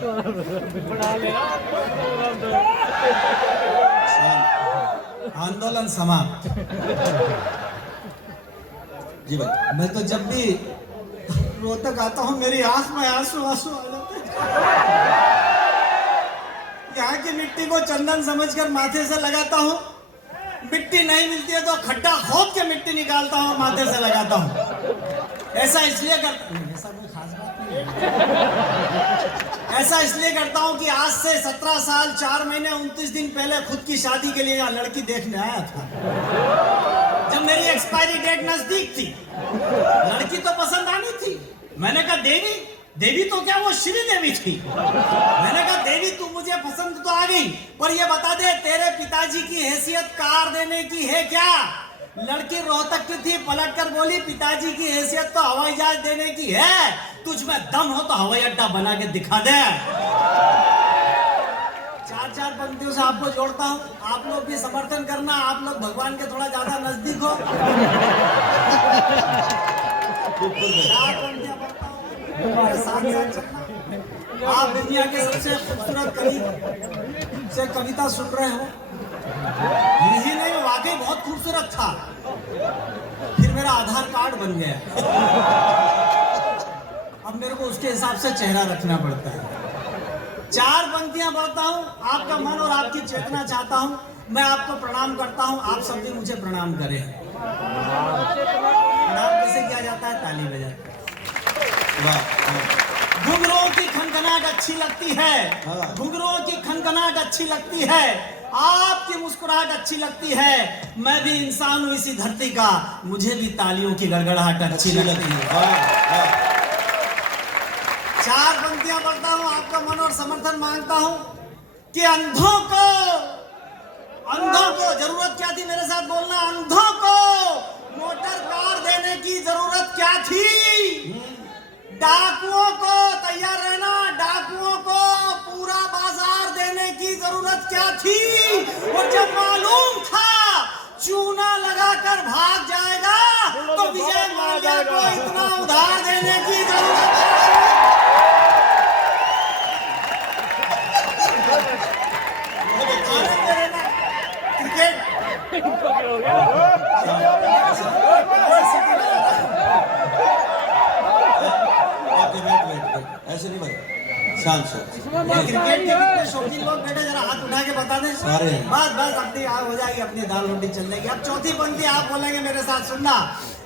आंदोलन समाप्त। जी भाई। मैं तो जब भी रोहतक आता हूँ मेरी आंख में आंसू आंसू आ जाते हैं। यहाँ की मिट्टी को चंदन समझकर माथे से लगाता हूँ, मिट्टी नहीं मिलती है तो खड्डा खोद के मिट्टी निकालता हूँ, माथे से लगाता हूँ। ऐसा इसलिए करता हूँ, ऐसा कोई खास बात नहीं है। ऐसा इसलिए करता हूँ कि आज से 17 साल 4 महीने 29 दिन पहले खुद की शादी के लिए यहाँ लड़की देखने आया था। जब मेरी एक्सपायरी डेट नजदीक थी, लड़की तो पसंद आनी थी। मैंने कहा देवी, देवी तो क्या वो श्री देवी थी। मैंने कहा देवी तू मुझे पसंद तो आ गई, पर ये बता दे तेरे पिताजी की हैसियत कार देने की है क्या? लड़की रोहतक की थी, पलट कर बोली पिताजी की हैसियत तो हवाई जहाज देने की है, तुझ में दम हो तो हवाई अड्डा बना के दिखा दे। 4 पंक्तियों से आपको जोड़ता हूँ, आप लोग भी समर्थन करना, आप लोग भगवान के थोड़ा ज्यादा नजदीक हो। 4 पंक्तियां पढ़ता हूँ, मेरे साथ साथ चलना। आप दुनिया के सबसे खूबसूरत कवि से कविता सुन रहे हो, यही नहीं वाकई बहुत खूबसूरत था। फिर मेरा आधार कार्ड बन गया, अब मेरे को उसके हिसाब से चेहरा रखना पड़ता है। 4 पंक्तियां पढ़ता हूँ, आपका मन और आपकी चेतना चाहता हूँ। मैं आपको प्रणाम करता हूँ, आप सब भी मुझे प्रणाम करें। प्रणाम कैसे किया जाता है? ताली बजाकर। घुंघरुओं की खनखनाहट अच्छी लगती है, घुंघरुओं की खनखनाहट अच्छी लगती है, आपकी मुस्कुराहट अच्छी लगती है। मैं भी इंसान हूँ इसी धरती का, मुझे भी तालियों की गड़गड़ाहट अच्छी लगती है। 4 पंक्तियां पढ़ता हूँ, आपका मन और समर्थन मांगता हूँ कि अंधों को जरूरत क्या थी? मेरे साथ बोलना, अंधों को मोटर कार देने की जरूरत क्या थी? डाकुओं को तैयार रहना, डाकुओं को पूरा बाजार देने की जरूरत क्या थी? और जब मालूम था चूना लगाकर भाग जाएगा तो विजय माल्या को इतना उधार देने की जरूरत है। ऐसे नहीं भाई, शांत शांत। क्रिकेट के कितने शौकीन लोग बैठे, जरा हाथ उठा के बता दें। सारे बस अपनी हो जाएगी, अपनी दाल रोटी चल जाएगी। अब 4थी पंक्ति आप बोलेंगे मेरे साथ, सुनना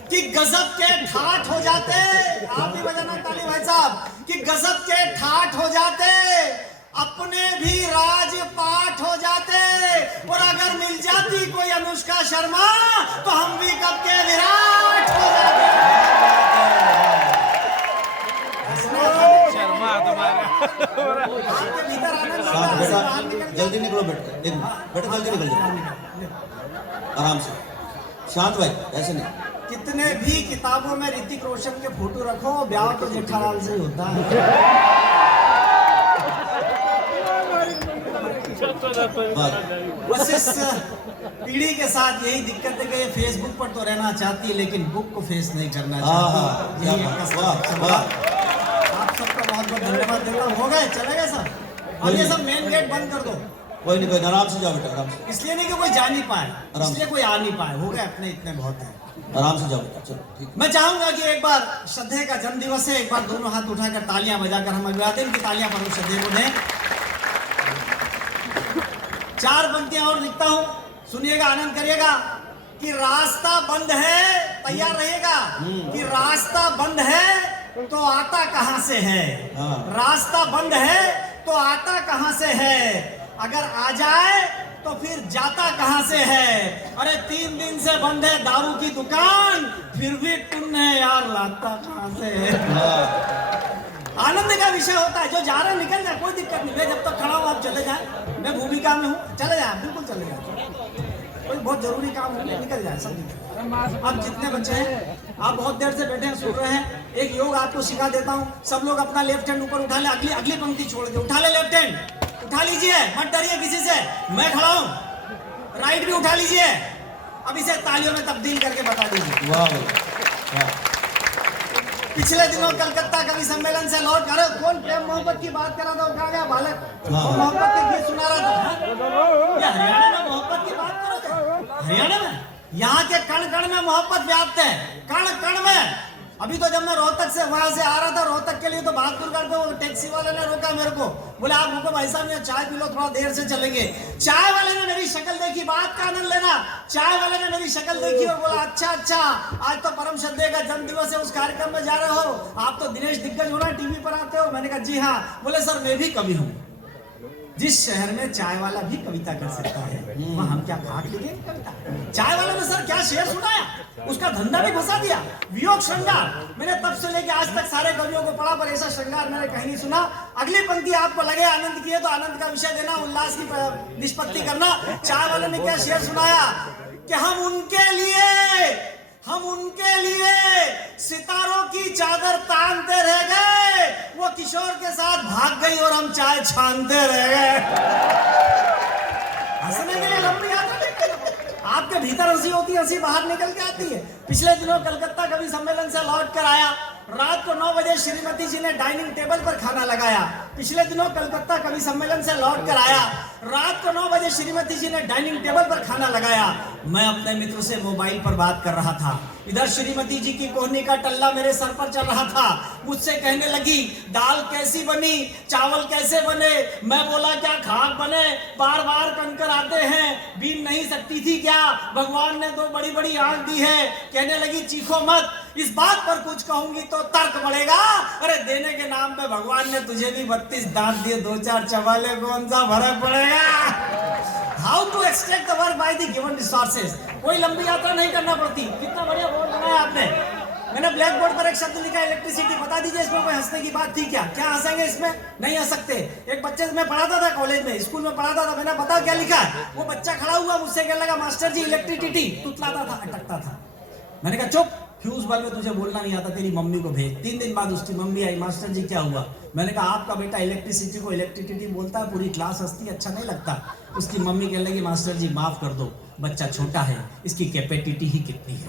कि गजब के ठाठ हो जाते, आप भी बजाना ताली भाई साहब, कि गजब के ठाठ हो जाते, अपने भी राजपाट हो जाते, और अगर मिल जाती कोई अनुष्का शर्मा तो हम भी कब के विराट हो जाते। आपके भीतर आनंद, जल्दी निकलो बेटा, बेटा जल्दी निकल जाओ आराम से। शांत भाई, ऐसे नहीं। कितने भी किताबों में ऋतिक रोशन के फोटो रखो, ब्याह तो जेठालाल से ही होता है। बस इस पीढ़ी के साथ यही दिक्कत है कि ये फेसबुक पर तो रहना चाहती है लेकिन बुक को फेस नहीं करना चाहती। यही एक आप सबका बहुत बहुत धन्यवाद देता हूँ। हो गए, चले गए सर? अब ये सब मेन गेट बंद कर दो। कोई नहीं, कोई आराम से जाओ बेटा, आराम से। इसलिए नहीं कि कोई जा नहीं पाए, इसलिए कोई आ नहीं पाए, हो गए अपने इतने बहुत है। आराम से जाओ बेटा, चलो ठीक। मैं चाहूंगा कि एक बार श्रद्धे का जन्म दिवस है, एक बार दोनों हाथ उठाकर तालियां बजाकर हम अभिवादन की तालियां पर श्रद्धे को दें। 4 पंक्तियां और लिखता हूं, सुनिएगा, आनंद करिएगा कि रास्ता बंद है, तैयार रहिएगा, कि रास्ता बंद है तो आता कहां से है? रास्ता बंद है तो आता कहां से है? अगर आ जाए तो फिर जाता कहां से है? अरे 3 दिन से बंद है दारू की दुकान, फिर भी तुमने यार लाता कहां से है? आनंद का विषय होता है, जो जा रहा है निकल जाए, कोई दिक्कत नहीं। मैं जब तक खड़ा हूं आप चले जाए, मैं भूमिका में हूं, चले जाए, बिल्कुल चले जाए। कोई बहुत जरूरी काम हो निकल जाए, सब निकल। आप जितने बच्चे हैं, आप बहुत देर से बैठे हैं, सुन रहे हैं, एक योग आपको सिखा देता हूं। सब लोग अपना लेफ्ट हैंड ऊपर उठा ले, अगली पंक्ति छोड़ के उठा ले, लेफ्ट हैंड उठा लीजिए, मत डरिए किसी से, मैं खड़ा हूं। राइट भी उठा लीजिए, अब इसे तालियों में तब्दील करके बता दीजिए। वाह वाह। पिछले दिनों कलकत्ता कवि सम्मेलन से लौट कर कौन प्रेम मोहब्बत की बात कर रहा था, वो कहा गया बालक, मोहब्बत के गीत सुना रहा था। ये हरियाणा में मोहब्बत की बात करोगे? हरियाणा में यहाँ के कण कण में मोहब्बत व्याप्त है, कण कण में। अभी तो जब मैं रोहतक से वहां से आ रहा था, रोहतक के लिए तो बहादुरगढ़ पे वो टैक्सी वाले ने रोका मेरे को, बोले आप रुको भाई साहब, ये चाय पी लो, थोड़ा देर से चलेंगे। चाय वाले ने मेरी शक्ल देखी, बात का आनंद लेना, चाय वाले ने मेरी शक्ल देखी और बोला अच्छा अच्छा, आज तो परम श्रद्धेय का जन्म दिवस है, उस कार्यक्रम में जा रहे हो, आप तो दिनेश दिग्गज हो ना, टीवी पर आते हो। मैंने कहा जी हाँ। बोले सर मैं भी कवि हूँ। जिस शहर में चाय वाला भी कविता कर सकता है, वहाँ हम क्या खाक लिखे कविता? चाय वाला ने सर क्या शेर सुनाया, उसका धंधा भी फंसा दिया। वियोग श्रृंगार, मैंने तब से लेके आज तक सारे कवियों को पढ़ा, पर ऐसा श्रृंगार मैंने कहीं नहीं सुना। अगली पंक्ति आपको लगे आनंद की है तो आनंद का विषय देना, उल्लास की निष्पत्ति करना। चाय वाले ने क्या शेर सुनाया कि हम उनके लिए सितारों की चादर तानते रह गए, वो किशोर के साथ भाग गई और हम चाय छानते रह गए। हंसने के लिए लंबी यात्रा देखते हो, आपके भीतर हंसी होती है, हंसी बाहर निकल के आती है। पिछले दिनों कलकत्ता कवि सम्मेलन से लौट कर आया, रात को 9 बजे श्रीमती जी ने डाइनिंग टेबल पर खाना लगाया। पिछले दिनों कलकत्ता कवि सम्मेलन से लौट कर आया, रात को 9 बजे श्रीमती जी ने डाइनिंग टेबल पर खाना लगाया। मैं अपने मित्र से मोबाइल पर बात कर रहा था, इधर श्रीमती जी की कोहनी का टल्ला मेरे सर पर चल रहा था। मुझसे कहने लगी दाल कैसी बनी, चावल कैसे बने। मैं बोला क्या खाक बने, बार बार कंकर आते हैं, बीन नहीं सकती थी क्या, भगवान ने 2 बड़ी बड़ी आंख दी है। कहने लगी चीखो मत, इस बात पर कुछ कहूंगी तो तर्क बढ़ेगा। अरे देने के नाम पे भगवान ने तुझे भी 32 दांत दिए, 2-4 चबाले, कौन सा फर्क पड़ेगा। How to extract the work by the given resources, कोई लंबी यात्रा नहीं करना पड़ती। कितना बढ़िया बोर्ड बनाया आपने। मैंने ब्लैक बोर्ड पर एक शब्द लिखा इलेक्ट्रिसिटी, बता दीजिए इसमें कोई हंसने की बात थी क्या? क्या हंसेंगे इसमें? नहीं हंस सकते। एक बच्चे में पढ़ाता था, कॉलेज में, स्कूल में पढ़ाता था, मैंने बताया क्या लिखा है। वो बच्चा खड़ा हुआ, मुझसे कहने लगा मास्टर जी इलेक्ट्रिसिटी, तुतलाता था, अटकता था। मैंने कहा चुप, फ्यूज बल्ब में तुझे बोलना नहीं आता, तेरी मम्मी को भेज। 3 दिन बाद उसकी मम्मी आई, मास्टर जी क्या हुआ? मैंने कहा आपका बेटा इलेक्ट्रिसिटी को इलेक्ट्रिसिटी बोलता है, पूरी क्लास हंसती, अच्छा नहीं लगता। उसकी मम्मी कहने लगी मास्टर जी माफ कर दो, बच्चा छोटा है, इसकी कैपेसिटी ही कितनी है।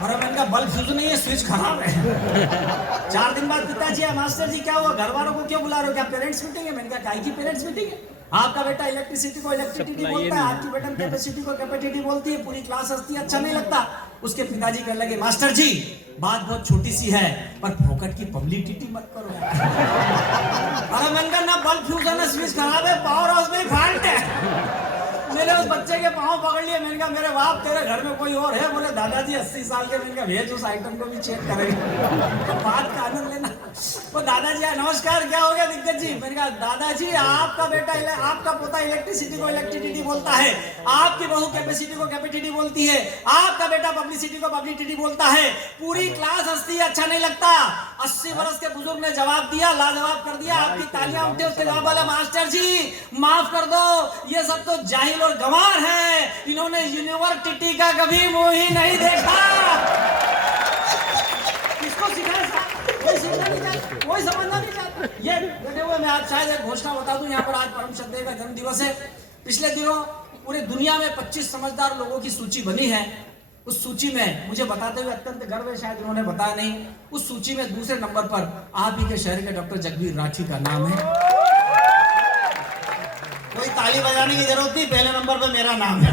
और मैंने कहा बल्ब फ्यूज नहीं है, स्विच खराब है। 4 दिन बाद पिताजी आए, मास्टर जी क्या हुआ, घर वालों को क्यों बुला रहे हो, क्या पेरेंट्स मीटिंग है? मैंने कहा काय की पेरेंट्स मीटिंग है, आपका बेटा इलेक्ट्रिसिटी को इलेक्ट्रिसिटी बोलता है, आपकी बेटा कैपेसिटी को कैपेसिटी बोलती है, पूरी क्लास हंसती है, अच्छा नहीं लगता। उसके पिताजी कहने लगे मास्टर जी बात बहुत छोटी सी है, पर फोकट की पब्लिसिटी मत करो। अरे मैंने कहा ना बल्ब फ्यूज है ना स्विच खराब है, पावर हाउस में फॉल्ट है। मैंने उस बच्चे के पांव पकड़ लिए, मैंने कहा मेरे बाप तेरे घर में कोई और है? बोले दादाजी 80 साल के। मैंने कहा भेज उस आइटम को भी चेक करेंगे। तो बात का आनंद लेना। वो दादाजी नमस्कार, क्या हो गया दिग्गज जी? मैंने कहा दादाजी आपका बेटा आपका पोता इलेक्ट्रिसिटी को इलेक्ट्रिसिटी बोलता है, आपकी बहू कैपेसिटी को कैपेसिटी बोलती है, आपका बेटा पब्लिसिटी को पब्लिसिटी बोलता है, पूरी क्लास हंसती है, अच्छा नहीं लगता। 80 वर्ष के बुजुर्ग ने जवाब दिया, लाजवाब कर दिया। आपकी तालियां उठे, उसके जवाब बोला मास्टर जी माफ कर दो, ये सब तो जाहिल और गंवार है, इन्होंने यूनिवर्सिटी का कभी मुंह ही नहीं देखा। किसको सिखाया साहब? कोई सीखना नहीं चाहता, कोई समझना नहीं चाहता। ये बैठे हुए मैं आज शायद एक घोषणा बता दूं, यहाँ पर आज परम श्रद्धेय का जन्म दिवस है। पिछले दिनों पूरे दुनिया में 25 समझदार लोगों की सूची बनी है। उस सूची में मुझे बताते हुए अत्यंत गर्व है, शायद उन्होंने बताया नहीं, उस सूची में दूसरे नंबर पर आप ही के शहर के डॉक्टर जगबीर राठी का नाम है। कोई ताली बजाने की जरूरत नहीं, पहले नंबर पे मेरा नाम है।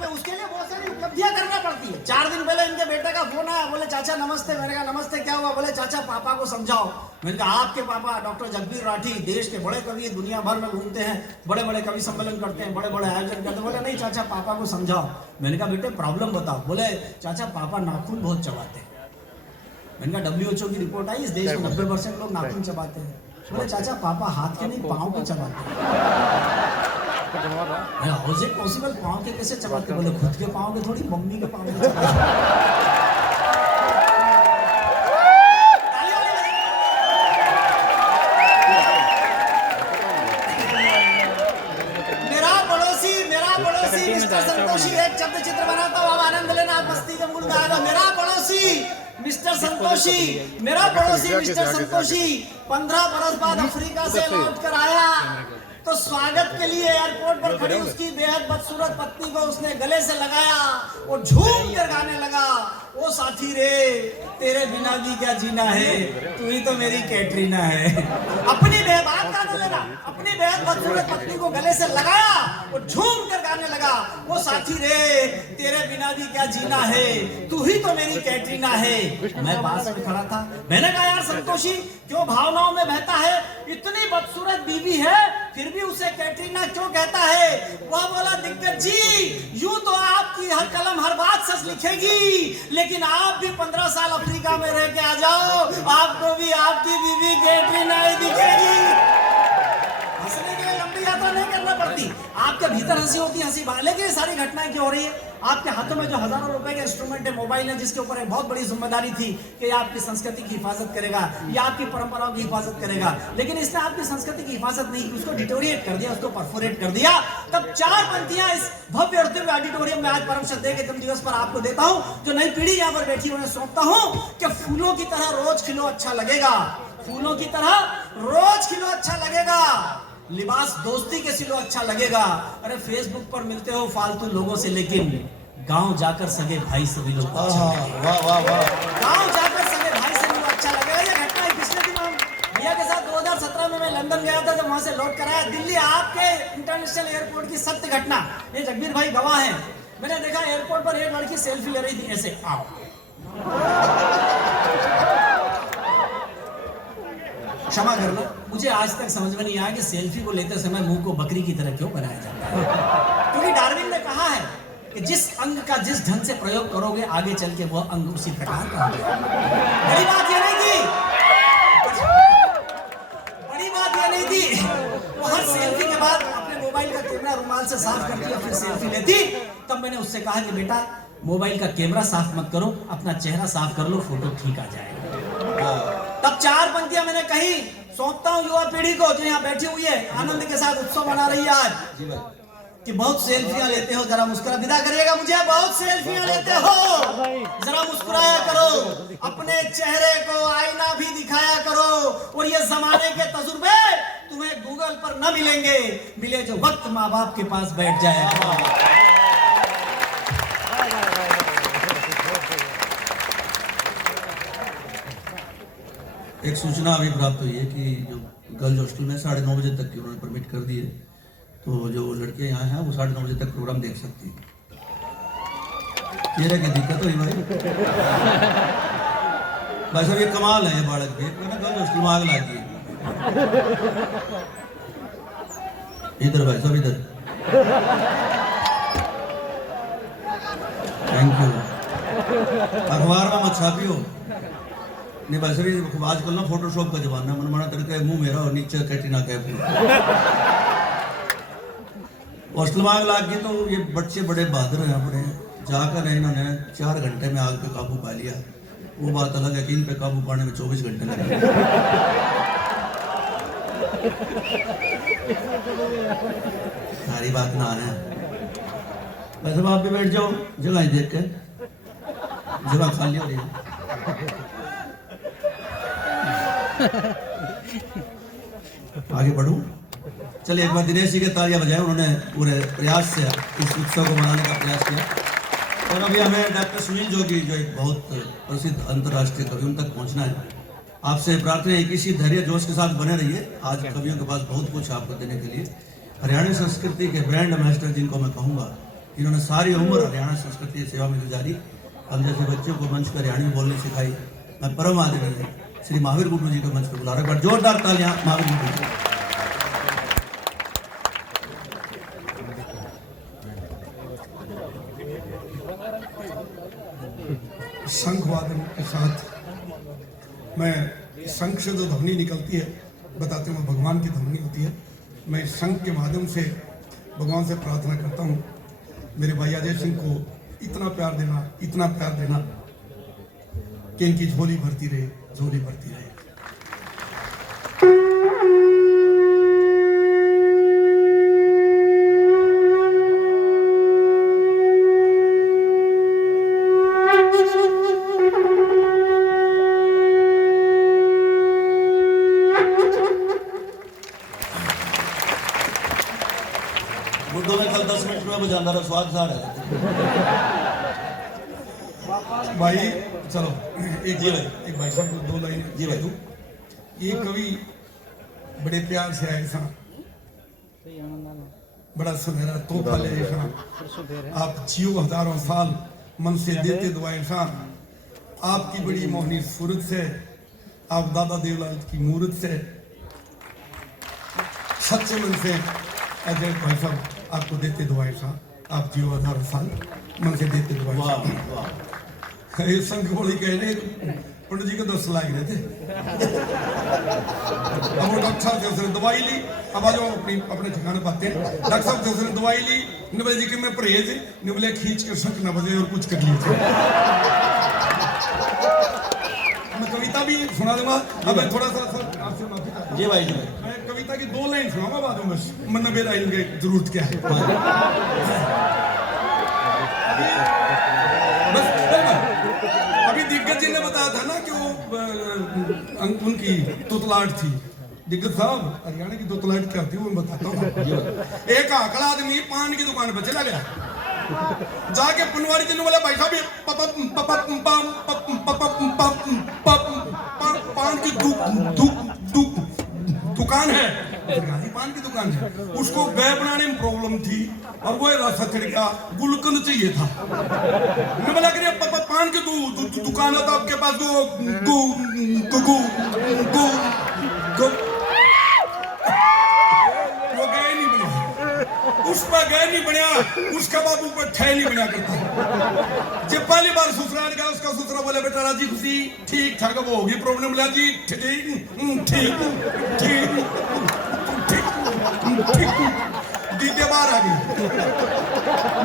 में उसके लिए बहुत सारी उपलब्धियां करना पड़ती है। 4 दिन पहले इनके बेटे का फोन आया, बोले चाचा नमस्ते। मैंने कहा नमस्ते, क्या हुआ? बोले चाचा पापा को समझाओ। मैंने कहा आपके पापा डॉक्टर जगबीर राठी देश के बड़े कवि, दुनिया भर में घूमते हैं, बड़े बड़े कवि सम्मेलन करते हैं, बड़े बड़े आयोजन करते हैं। बोले नहीं चाचा पापा को समझाओ। मैंने कहा बेटे प्रॉब्लम बताओ। बोले चाचा पापा नाखून बहुत चबाते हैं। मैंने कहा WHO की रिपोर्ट आई, इस देश में 90% लोग नाखून चबाते हैं। बोले चाचा पापा हाथ के नहीं पाँव के चबाते। हाउ इज इट पॉसिबल, पाँव के कैसे चबाते? बोले खुद के पाँव के थोड़ी, मम्मी के पाँव के चबाते। मिस्टर संतोषी एक शब्द चित्र बनाता हूँ, आनंद लेना, आप मस्ती का मूड में आएगा। मेरा पड़ोसी मिस्टर संतोषी, मेरा पड़ोसी मिस्टर संतोषी 15 बरस बाद अफ्रीका से लौट कर आया, तो स्वागत के लिए एयरपोर्ट पर खड़ी उसकी बेहद बदसूरत पत्नी को उसने गले से लगाया और झूम कर गाने लगा। ओ साथी रे तेरे बिना भी क्या जीना है, तू ही तो मेरी कैटरीना है। अपनी बेबाक गाने लगा, अपनी बेहद बदसूरत पत्नी को गले से लगाया और झूम कर गाने लगा, वो साथी रे तेरे बिना भी क्या जीना है, तू ही तो मेरी कैटरीना है। मैं पास में खड़ा था, मैंने कहा यार संतोषी क्यों भावनाओं में बहता है, इतनी बदसूरत बीवी है फिर भी उसे कैटरीना क्यों कहता है। वह बोला दिग्गज जी यूं तो आपकी हर कलम हर बात सच लिखेगी, लेकिन आप भी 15 साल अफ्रीका में रह के आ जाओ, आपको भी आपकी बीवी कैटरीना ही दिखेगी। हंसने के लिए लंबी यात्रा नहीं करना पड़ती, आपके भीतर हंसी होती है, हंसी बाहर। लेकिन ये सारी घटनाएं क्यों हो रही है, आपके हाथों में जो हजारों रुपए के इंस्ट्रूमेंट है, मोबाइल है, जिसके ऊपर एक बहुत बड़ी जिम्मेदारी थी कि ये आपकी संस्कृति की हिफाजत करेगा, ये आपकी परंपराओं की हिफाजत करेगा, लेकिन इसने आपकी संस्कृति की हिफाजत नहीं की, उसको डिटोरिएट कर दिया, उसको परफोरेट कर दिया। तब 4 पंक्तियां इस भव्य और दिव्य ऑडिटोरियम में आज परम श्रद्धेय के जन्मदिवस पर आपको देता हूं, जो नई पीढ़ी यहाँ पर बैठी उन्हें सौंपता हूं कि फूलों की तरह रोज खिलो अच्छा लगेगा, फूलों की तरह रोज खिलो अच्छा लगेगा, लिबास दोस्ती के सिलो अच्छा लगेगा। अरे फेसबुक पर मिलते हो फालतू लोगों से, लेकिन गांव जाकर सगे भाई से मिलो अच्छा लगेगा। वाह वाह वाह। गांव जाकर सगे भाई से मिलो अच्छा लगेगा। ये घटना है पिछले दिनों भैया के साथ 2017 में मैं लंदन गया था, जब वहां से लौट कर आया, दिल्ली आपके इंटरनेशनल एयरपोर्ट की सत्य घटना, ये जगबीर भाई गवाह हैं। मैंने देखा एयरपोर्ट पर एक लड़की सेल्फी ले रही थी, ऐसे आओ क्षमा करना, मुझे आज तक समझ में नहीं आया कि सेल्फी को लेते समय मुंह को बकरी की तरह क्यों बनाया जाता है। क्योंकि डार्विन ने कहा है कि जिस अंग का जिस ढंग से प्रयोग करोगे आगे चल के वह अंग उसी प्रकार का होगा। बड़ी बात यह नहीं थी, बड़ी बात यह नहीं थी, वो हर सेल्फी के बाद अपने मोबाइल का कैमरा रुमाल से साफ करती और फिर सेल्फी लेती। तब मैंने उससे कहा कि बेटा मोबाइल का कैमरा साफ मत करो, अपना चेहरा साफ कर लो, फोटो ठीक आ जाएगा। तब 4 पंक्तियां मैंने कही, सौंपता हूं युवा पीढ़ी को जो यहाँ बैठी हुई है, आनंद के साथ उत्सव मना रही है आज, कि बहुत सेल्फियां लेते हो, जरा मुस्कुरा विदा करिएगा मुझे, बहुत सेल्फियां लेते हो, जरा मुस्कुराया करो, अपने चेहरे को आईना भी दिखाया करो, और ये जमाने के तजुर्बे तुम्हें गूगल पर न मिलेंगे, मिले जो वक्त माँ बाप के पास बैठ जाएगा। एक सूचना अभी प्राप्त हुई है कि जो गर्ल्स हॉस्टल में 9:30 बजे तक की उन्होंने परमिट कर दी है, तो जो लड़के यहाँ हैं वो 9:30 बजे तक प्रोग्राम देख सकती हैं। चेहरे की दिक्कत हुई भाई, भाई साहब ये कमाल है, ये बालक देख ना गर्ल्स हॉस्टल में आग लगी है। इधर भाई साहब इधर, थैंक यू। अखबार में मत छापियो नहीं भाई साहब, आजकल ना फोटोशॉप का जमाना, मन माना तरीका है, मुंह मेरा और नीचे कैटरीना कैफ। हॉस्टल में आग लाग गई तो ये बच्चे बड़े बहादुर हैं अपने, जाकर इन्होंने 4 घंटे में आग पे काबू पा लिया। वो बात अलग है कि इन पे काबू पाने में 24 घंटे लगे। सारी बात ना है, वैसे आप भी बैठ जाओ, जगह ही देख के, जगह खाली हो रही है। आगे बढ़ूं, चलिए एक बार दिनेश जी के तालियां बजाएं, उन्होंने पूरे प्रयास से इस उत्सव को मनाने का प्रयास किया। और अभी हमें डॉक्टर सुनील जोगी जो एक बहुत प्रसिद्ध अंतर्राष्ट्रीय कवि, उन तक पहुंचना है। आपसे प्रार्थना है कि इसी धैर्य जोश के साथ बने रहिए, आज कवियों के पास बहुत कुछ आपको देने के लिए। हरियाणवी संस्कृति के ब्रांड एम्बेसडर जिनको मैं कहूँगा, जिन्होंने सारी उम्र हरियाणा संस्कृति की सेवा में गुजारी, हम जैसे बच्चों को मंच पर हरियाणवी बोलनी सिखाई, मैं परम आदरणीय श्री महावीर गुड्डू जी को मंच पर बुला रहा हूं। जोरदार तालियां महावीर गुड्डू जी। शंख वादन के साथ मैं शंख से जो ध्वनि निकलती है, बताते हैं भगवान की ध्वनि होती है। मैं शंख के माध्यम से भगवान से प्रार्थना करता हूँ, मेरे भाई अजय सिंह को इतना प्यार देना, इतना प्यार देना कि इनकी झोली भरती रहे, झोली भरती रहे। बुड्ढों में कल 10 मिनट में बजाना रहा, स्वाद सा रहा। भाई चलो एक भाई साहब को 2 लाइन जी भाई। दूं। ये कवि बड़े प्यार से आए सा, बड़ा सुनहरा तोहफा ले सा, आप जियो हजारों साल मन से देते दुआएं सा, आपकी बड़ी मोहनी सूरत से, आप दादा देवलाल की मूरत से, सच्चे मन से अजय भाई साहब आपको देते दुआएं सा, आप जियो हजारों साल मन से देते दुआएं सा। वाह वाह। ये संघ बोली कह रहे पंडित जी को 10 लाख रहे थे। अब वो डॉक्टर साहब से उसने दवाई ली, अब आज वो अपने ठिकाने पाते हैं। डॉक्टर साहब से उसने दवाई ली, निबले जी की मैं परहेज, निबले खींच के शंख न बजे और कुछ कर लिए थे। मैं कविता भी सुना दूंगा। अब मैं थोड़ा सा आपसे माफी चाहता हूं। जी भाई जी भाई। मैं कविता की 2 लाइन सुनाऊंगा बाद में, बस मन मेरा इनके जरूरत क्या है। बस अभी दिग्गज जी ने बताया था ना कि वो उनकी तुतलाट थी। दिग्गज साहब हरियाणा की तुतलाट क्या होती है वो मैं बताता हूँ। एक आकड़ा आदमी पान की दुकान पर चला गया, जाके पनवाड़ी जी ने बोला भाई साहब पान की दुकान है, सरकारी पान की दुकान है। उसको गए बनाने में प्रॉब्लम थी और वो रास्ता चढ़ गया, गुलकंद चाहिए था। मैं बोला करिए पान की दुकान है तो आपके पास वो गए नहीं बना, उस पर गए नहीं बना, उसका बाबू पर ठह नहीं बना करता। जब पहली बार ससुराल गया, उसका ससुरा बोले बेटा राजी खुशी ठीक ठाक वो होगी प्रॉब्लम। बोला जी ठीक ठीक दीदी बाहर आ गई,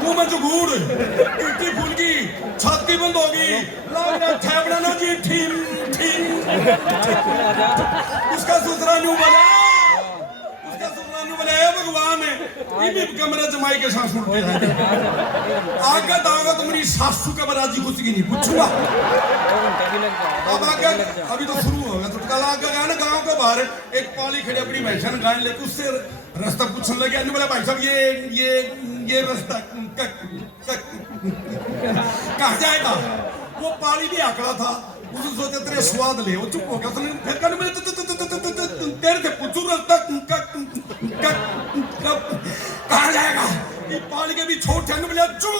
मुंह में जुगूड़, गिट्टी फूल गई, छाती बंद हो गई, बनाना जी ठीक ठीक। उसका ससुरा न्यू बोला, भगवान है कमरे जमाई के साथ सुनते आगे दागा तुम्हारी सासू का राजी कुछ की नहीं पूछूंगा। अब आगे अभी तो शुरू होगा तो कल आगे गया ना गांव के बाहर एक पाली खड़ी अपनी भैंसन गाय लेके उससे रास्ता पूछने लगे। बोला भाई साहब ये रास्ता कहाँ जाएगा? वो पाली भी आंकड़ा था, उसने सोचा तेरे स्वाद ले, वो चुप हो गया। उसने फिर कहने मेरे तेरे से पूछू रास्ता कहाँ जाएगा? ये पाली के भी छोटे हैं। बोला चू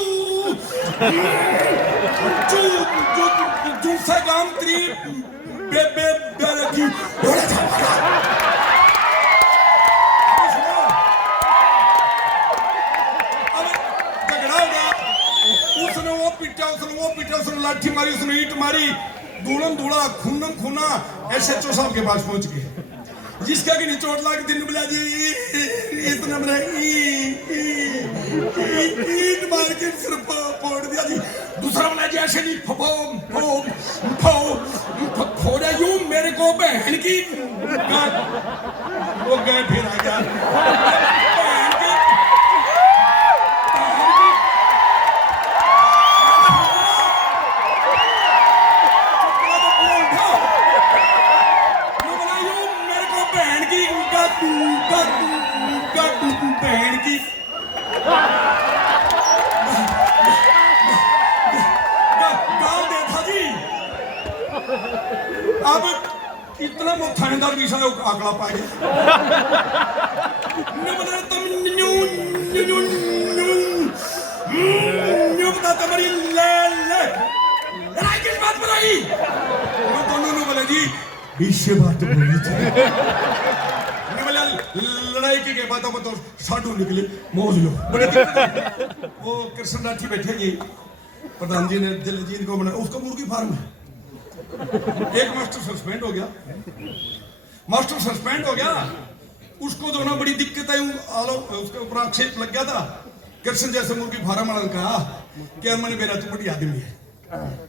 से गांव त्री बे रखी बोला जाएगा। उसने वो पीटा, उसने लाठी मारी, उसने ईंट मारी, धूलम धूला खूनम खूना। एसएचओ साहब के पास पहुंच गए, जिसका कि नहीं चोट लाग दिन बोला जी इतना बड़ा ईंट मार के सिर फोड़ दिया जी। दूसरा बोला जी ऐसे नहीं फोड़ा यूं मेरे को बहन की। वो गए फिर आ गया बहन की। गाल देखा जी। अब इतना वो थानेदार भी आंकड़ा पाए। तुम्हारी लड़ाई किस बात पर आई? वो दोनों ने बोले जी इससे बात बोली थी। लड़ाई की बातों में तो साधु निकले मौज लो। वो कृष्ण राठी बैठे जी, प्रधान जी ने दिलजीत को बनाया, उसका मुर्गी फार्म है। एक मास्टर सस्पेंड हो गया, उसको जो ना बड़ी दिक्कत आई, उसके ऊपर आक्षेप लग गया था। कृष्ण जैसे मुर्गी फार्म वाला कहा कि मैंने मेरा तू बड़ी आदमी है,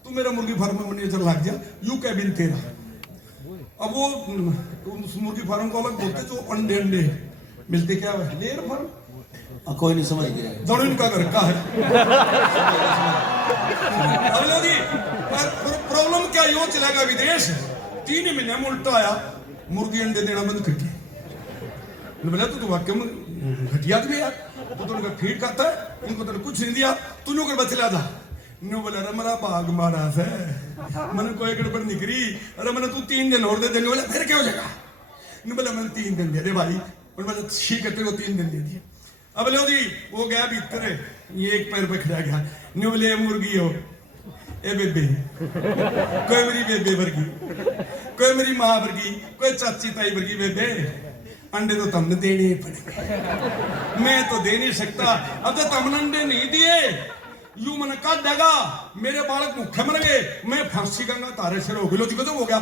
तू मेरा मुर्गी फार्म में मैनेजर लग जा, यू कैबिन तेरा। अब वो उस मुर्गी फार्म को अलग बोलते जो अंडे मिलते क्या है लेयर फार्म। कोई नहीं समझ गया, दोनों इनका घर का है। प्रॉब्लम क्या यो चलेगा विदेश 3 महीने में उल्टा आया, मुर्गी अंडे देना बंद कर दिया। बोला तू तो वाकई में घटिया आदमी यार, तू तो उनका फीड खाता है, उनको तो कुछ नहीं दिया, तू नौकर बचला था। नु बोला अरे मेरा भाग मारा से मैंने कोई गड़बड़ नहीं करी। अरे मैंने तू 3 दिन और दे दे। बोला फिर क्या हो जाएगा? नु बोला मैंने 3 दिन दे दे भाई। और मैंने ठीक है तेरे को 3 दिन दे दिए। अब लो जी वो गया भीतर, ये एक पैर पे खड़ा गया। नु बोले मुर्गी हो ए बेबे, कोई मेरी बेबे वर्गी, कोई मेरी माँ वर्गी, कोई चाची ताई वर्गी बेबे, अंडे तो तुमने देने ही पड़ेंगे, मैं तो दे नहीं सकता। अब तो तुमने अंडे नहीं दिए यू मैंने काट देगा, मेरे बालक भूखे मर गए, मैं फांसी गंगा तारे सिर हो गई। लो जी तो हो गया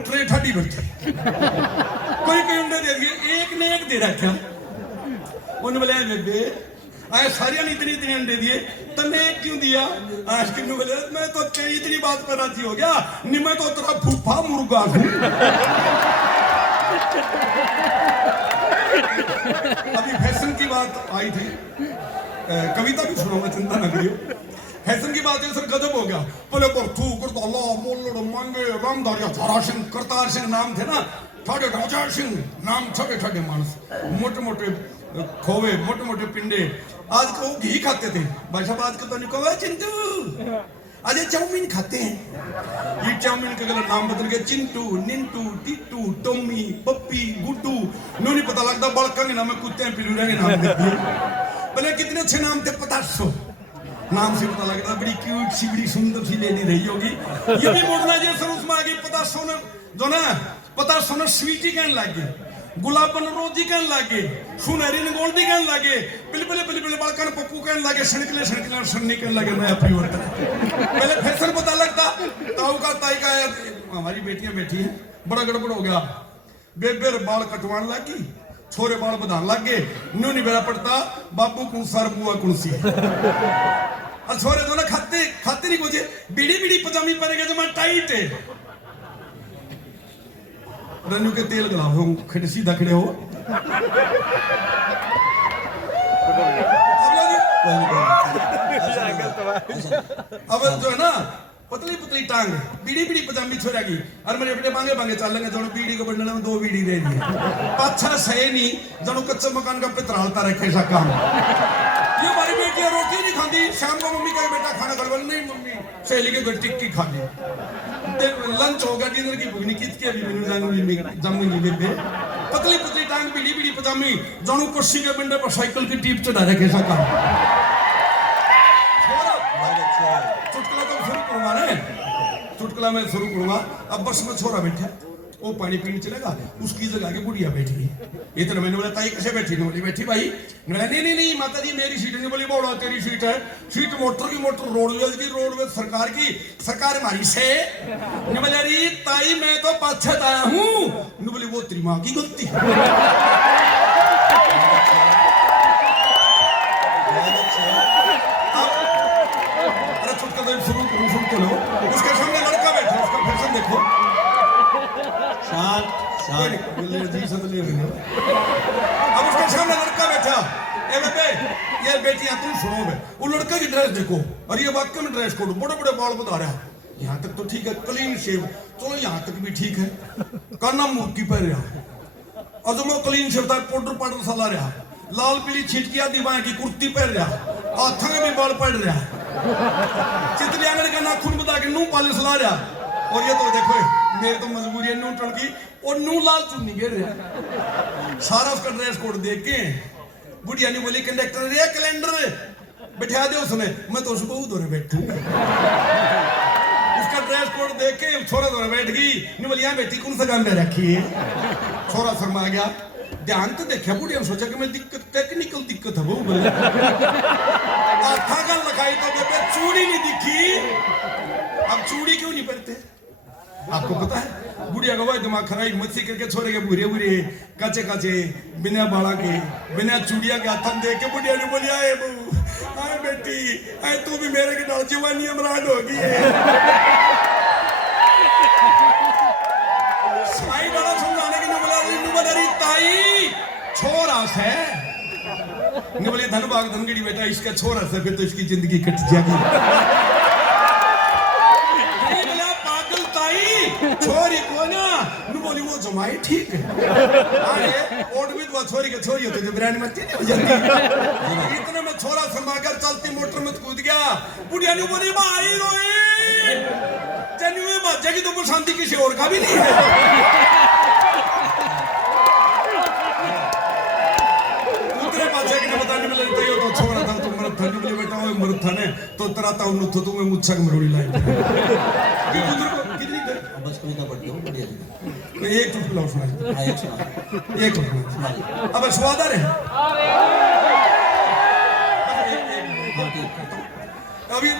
ट्रे ठाडी बैठी, कोई कोई अंडे दे दिए, एक ने एक दे रखा। उन्होंने बोले बेबे आए सारिया ने इतनी इतने अंडे दिए, तने क्यों दिया? आज किन्नू बोले मैं तो इतनी बात पर राजी हो गया, नहीं मैं तो तेरा फूफा मुर्गा हूं। अभी फैशन की बात आई थी, कविता भी सुनो मैं, चिंता न करियो। फैशन की बात है सर, गजब हो गया। बोले परथू करताला मोल्लड़ मांगे रामधारिया थारा सिंह करतार सिंह नाम थे ना, ठाडे राजा सिंह नाम, छोटे छोटे मानस, मोटे मोटे खोवे, मोटे मोटे पिंडे। आज को घी खाते थे भाई साहब, आज को तो नहीं कहो चिंटू आज चाउमीन खाते हैं। ये चाउमीन का गलत नाम बदल गया, चिंटू, निंटू, टिट्टू, टोमी, पप्पी, गुड्डू, नो नहीं पता लगता बड़का के नाम है, कुत्ते हैं पिलूरा के नाम देते हैं। भले कितने अच्छे नाम थे, 500 नाम से पता लगता बड़ी क्यूट सी बड़ी सुंदर सी लेडी रही होगी। ये भी मोड़ना जैसे उसमें आ गई 500 ने जो ना 500 ने स्वीटी कहने लग गए, गुलाबन रोजी कहने लगे, सुनहरी ने गोल्डी कहने लगे, बिलबिले बिलबिले बालकन पप्पू कहने लगे, सनकले सनकले और सन्नी कहने लगे। नया परिवर्तन, पहले फैशन पता लगता, ताऊ का ताई का हमारी बेटियां बैठी हैं, बड़ा गड़बड़ हो गया। बेबे बाल कटवाने लगी, छोरे बाल बधान लग गए, न्यू नहीं बेरा पड़ता बाबू कौन सर बुआ कौन सी। और छोरे दोनों खाते खाते नहीं कुछ, बीड़ी बीड़ी पजामी पहनेगा जमा टाइट है, रन्नू के तेल गला हो खड़े सीधा खड़े हो। अब जो है ना पतली पतली टांग, बीड़ी बीड़ी पजामी छोड़ा की, और मेरे बेटे मांगे मांगे चल लेंगे, जो बीड़ी को बढ़ने में 2 बीड़ी रह गई, पाछा सही नहीं, जो कच्चे मकान का पितरालता रखे ऐसा काम। ये हमारी बेटी रोटी नहीं खाती, शाम को मम्मी का बेटा खाना खा, नहीं मम्मी सहेली के घर टिक्की खा ली, लंच हो गया, डिनर की भूख नहीं कितनी अभी मैंने जमूंगी बेबे। पतली पतली टांग, बीड़ी बीड़ी पजामी, जानू कुर्सी के बिंडे पर साइकिल की टीप चढ़ा रखे ऐसा काम। चुटकुला तो शुरू करूंगा ना, चुटकुला मैं शुरू करूंगा। अब बस में छोरा बैठा, वो पानी पीने चलेगा, उसकी जगह के बुढ़िया बैठ गई। इतना मैंने बोला ताई कैसे बैठी? नहीं बोली बैठी भाई। नहीं नहीं माता जी मेरी सीट नहीं। बोली बोला तेरी सीट है, सीट मोटर की, मोटर रोडवेज की, रोडवेज सरकार की, सरकार हमारी से। नहीं बोले अरे ताई मैं तो पाछत आया हूँ। नहीं बोली वो तेरी माँ की गलती। अरे चुटकुला शुरू करो, सुन के लो। उसके सामने लड़का बैठा, उसका फैशन देखो। शांत शांत अब उसके सामने लड़का बैठा, ए बेटे ये बेटियां तुम सुनो बे, वो लड़के की ड्रेस देखो, और ये वाकई में ड्रेस कोड, बड़े बड़े बाल बता रहा है, यहाँ तक तो ठीक है, क्लीन शेव, चलो यहाँ तक भी ठीक है, काना मुर्गी पहन रहा, और जो मैं क्लीन शेव था, पाउडर पाउडर सला रहा, लाल पीली छिटकिया दीवाएं की कुर्ती पहन रहा, हाथों में भी बाल पड़ रहा, चितली आंगन का नाखून बता के नू पालिश ला रहा, और ये तो देखो मेरे तो मजबूरी है नू टन की, और नू लाल चुन्नी गिर रहा। सारा उसका ड्रेस कोड देख के बुढ़िया ने बोली कंडक्टर रे कैलेंडर बिठा दे उसने, मैं तो सुबह उधर बैठू। उसका ड्रेस कोड देख के छोरा उधर बैठ गई, नहीं बोली यहाँ बेटी कौन सा गान में रखी है। छोरा शर्मा गया, ध्यान तो देखा बुढ़िया ने सोचा कि मैं दिक्कत टेक्निकल दिक्कत है वो बोले। गल लगाई तो बेबे चूड़ी नहीं दिखी। अब चूड़ी क्यों नहीं पहनते आपको पता है? बुढ़िया गवाई दिमाग खराब मच्छी करके छोरे के बुरे बुरे काचे काचे बिना बाड़ा के बिना चूड़िया के हाथन देख के बुढ़िया ने बोली आए बहू आए बेटी आए तू भी मेरे के नाल जवानी इमरान होगी है। साई वाला समझाने की नहीं बोला रही ताई छोरा से नहीं बोले धन भाग धनगड़ी बेटा इसका छोरा से फिर तो इसकी जिंदगी कट जाएगी। छोरी को ना नु बोली वो जमाई ठीक है। अरे ओट भी तो छोरी के छोरी होती तो बिरयानी में नहीं हो जाती। इतने में छोरा समाकर चलती मोटर में कूद गया, बुढ़िया ने बोली भाई रोए चन्नी में बाजा की तो शांति किसी और का भी नहीं है। तो छोरा था तो मरद था निकले बेटा वो मरद था ने तो तराता उन तो तुम्हें मुच्छा के मरोड़ी लाई कि कितनी देर बस कविता पढ़ दो बढ़िया जी। मैं एक चुटकुला सुना। हाँ एक सुना, एक सुना अब स्वादर है। अभी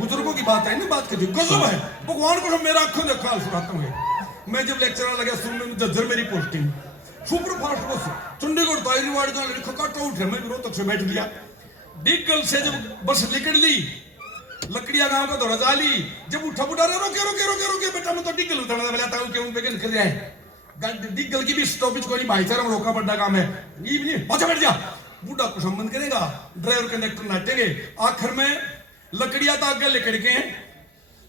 बुजुर्गों की बात है ना, बात की गजब है भगवान को मेरा आंखों देखा सुनाता हूँ। मैं जब लेक्चर लगा सुनने में जज्जर मेरी पोस्टिंग सुपर फास्ट बस चंडीगढ़ दायरीवाड़ का लड़का काटा उठे, मैं रोहतक से बैठ लिया। डिगल से जब बस निकल ली लकड़िया गांव का दौरा जाली, जब उठा बुढ़ा रे रोके रोके रोके रोके बेटा मैं तो डिगल उठाना मिलाता हूँ क्यों बेगन कर रहा है डिगल की भी स्टॉपेज कोई भाईचारा में रोका बड़ा काम है ये नहीं पहुंचा बैठ जा। बूढ़ा को संबंध करेगा, ड्राइवर कंडक्टर नाटेंगे, आखिर में लकड़िया तो आगे लेकर के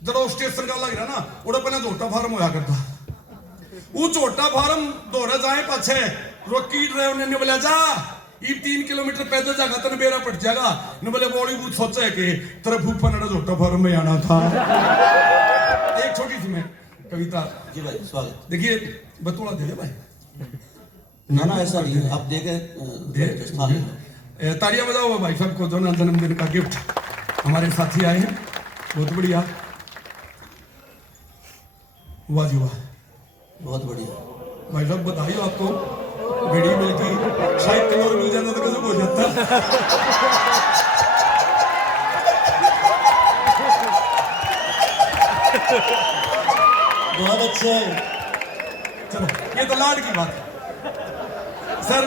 जब स्टेशन का लग रहा ना उड़ा पहले झोटा फार्म होया करता, वो छोटा फार्म दौरा जाए पाछे रोकी ड्राइवर ने बोला जा ये 3 किलोमीटर पैदल जागा तो बेरा पट जाएगा ने बोले बॉलीवुड सोचा है कि तेरा फूफा ने छोटा फार्म में आना था। एक छोटी सी मैं कविता जी भाई स्वागत। देखिए बतौड़ा दे दे भाई ना ना ऐसा नहीं है, आप देखे तालियां बजाओ भाई साहब को दोनों जन्मदिन का गिफ्ट हमारे साथी आए हैं, बहुत बढ़िया वाह जी वाह बहुत बढ़िया भाई साहब बधाई हो आपको, घड़ी मिलती शायद कलर मिल जाता तो कैसे हो जाता। बहुत अच्छे। चलो ये तो लाड की बात है सर।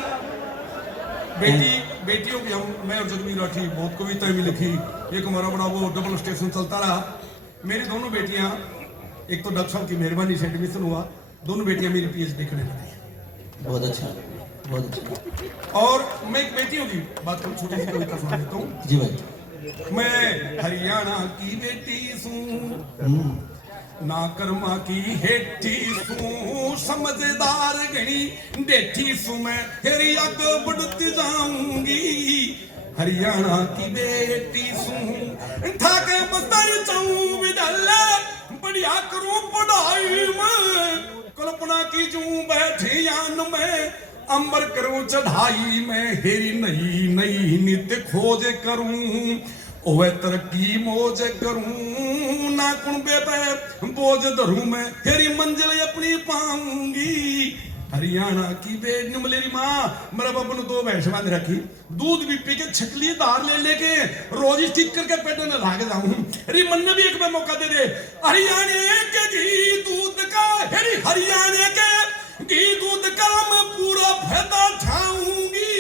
बेटियों की हम मैं और जगमीर राठी बहुत कविताएं भी लिखी, एक हमारा बड़ा वो डबल स्टेशन चलता रहा। मेरी दोनों बेटियां, एक तो डॉक्टर साहब की मेहरबानी से एडमिशन हुआ, दोनों बेटियां मेरी पीएचडी करने लगी। बहुत अच्छा बहुत अच्छा। और मैं एक बेटियों की बात करूं, छोटी सी कविता सुना देता हूँ जी भाई। मैं हरियाणा की बेटी सूं ना कर्मा की हेठी सूं, समझदार गणी डेठी सूं मैं हेरी अग बढ़ती जाऊंगी। हरियाणा की बेटी सूं ठाके बस्तर चाऊं विद्यालय बढ़िया करूं पढ़ाई में, कल्पना की जूं बैठे यान में अंबर करूं चढ़ाई में, हेरी नई नई नित्य खोज करूं ओवे तरक्की मौज करूं, ना कुंबे पे बोझ धरूं मैं हेरी मंजिल अपनी पाऊंगी। हरियाणा की बेटी मेरी माँ मेरे बाबू ने 2 भैंस बांध रखी, दूध भी पी के छिकली धार ले लेके रोज स्टिक करके पेट में लाके जाऊं। अरे मन में भी एक बार मौका दे दे। हरियाणा के घी दूध का हेरी हरियाणा के घी दूध का मैं पूरा फायदा उठाऊंगी।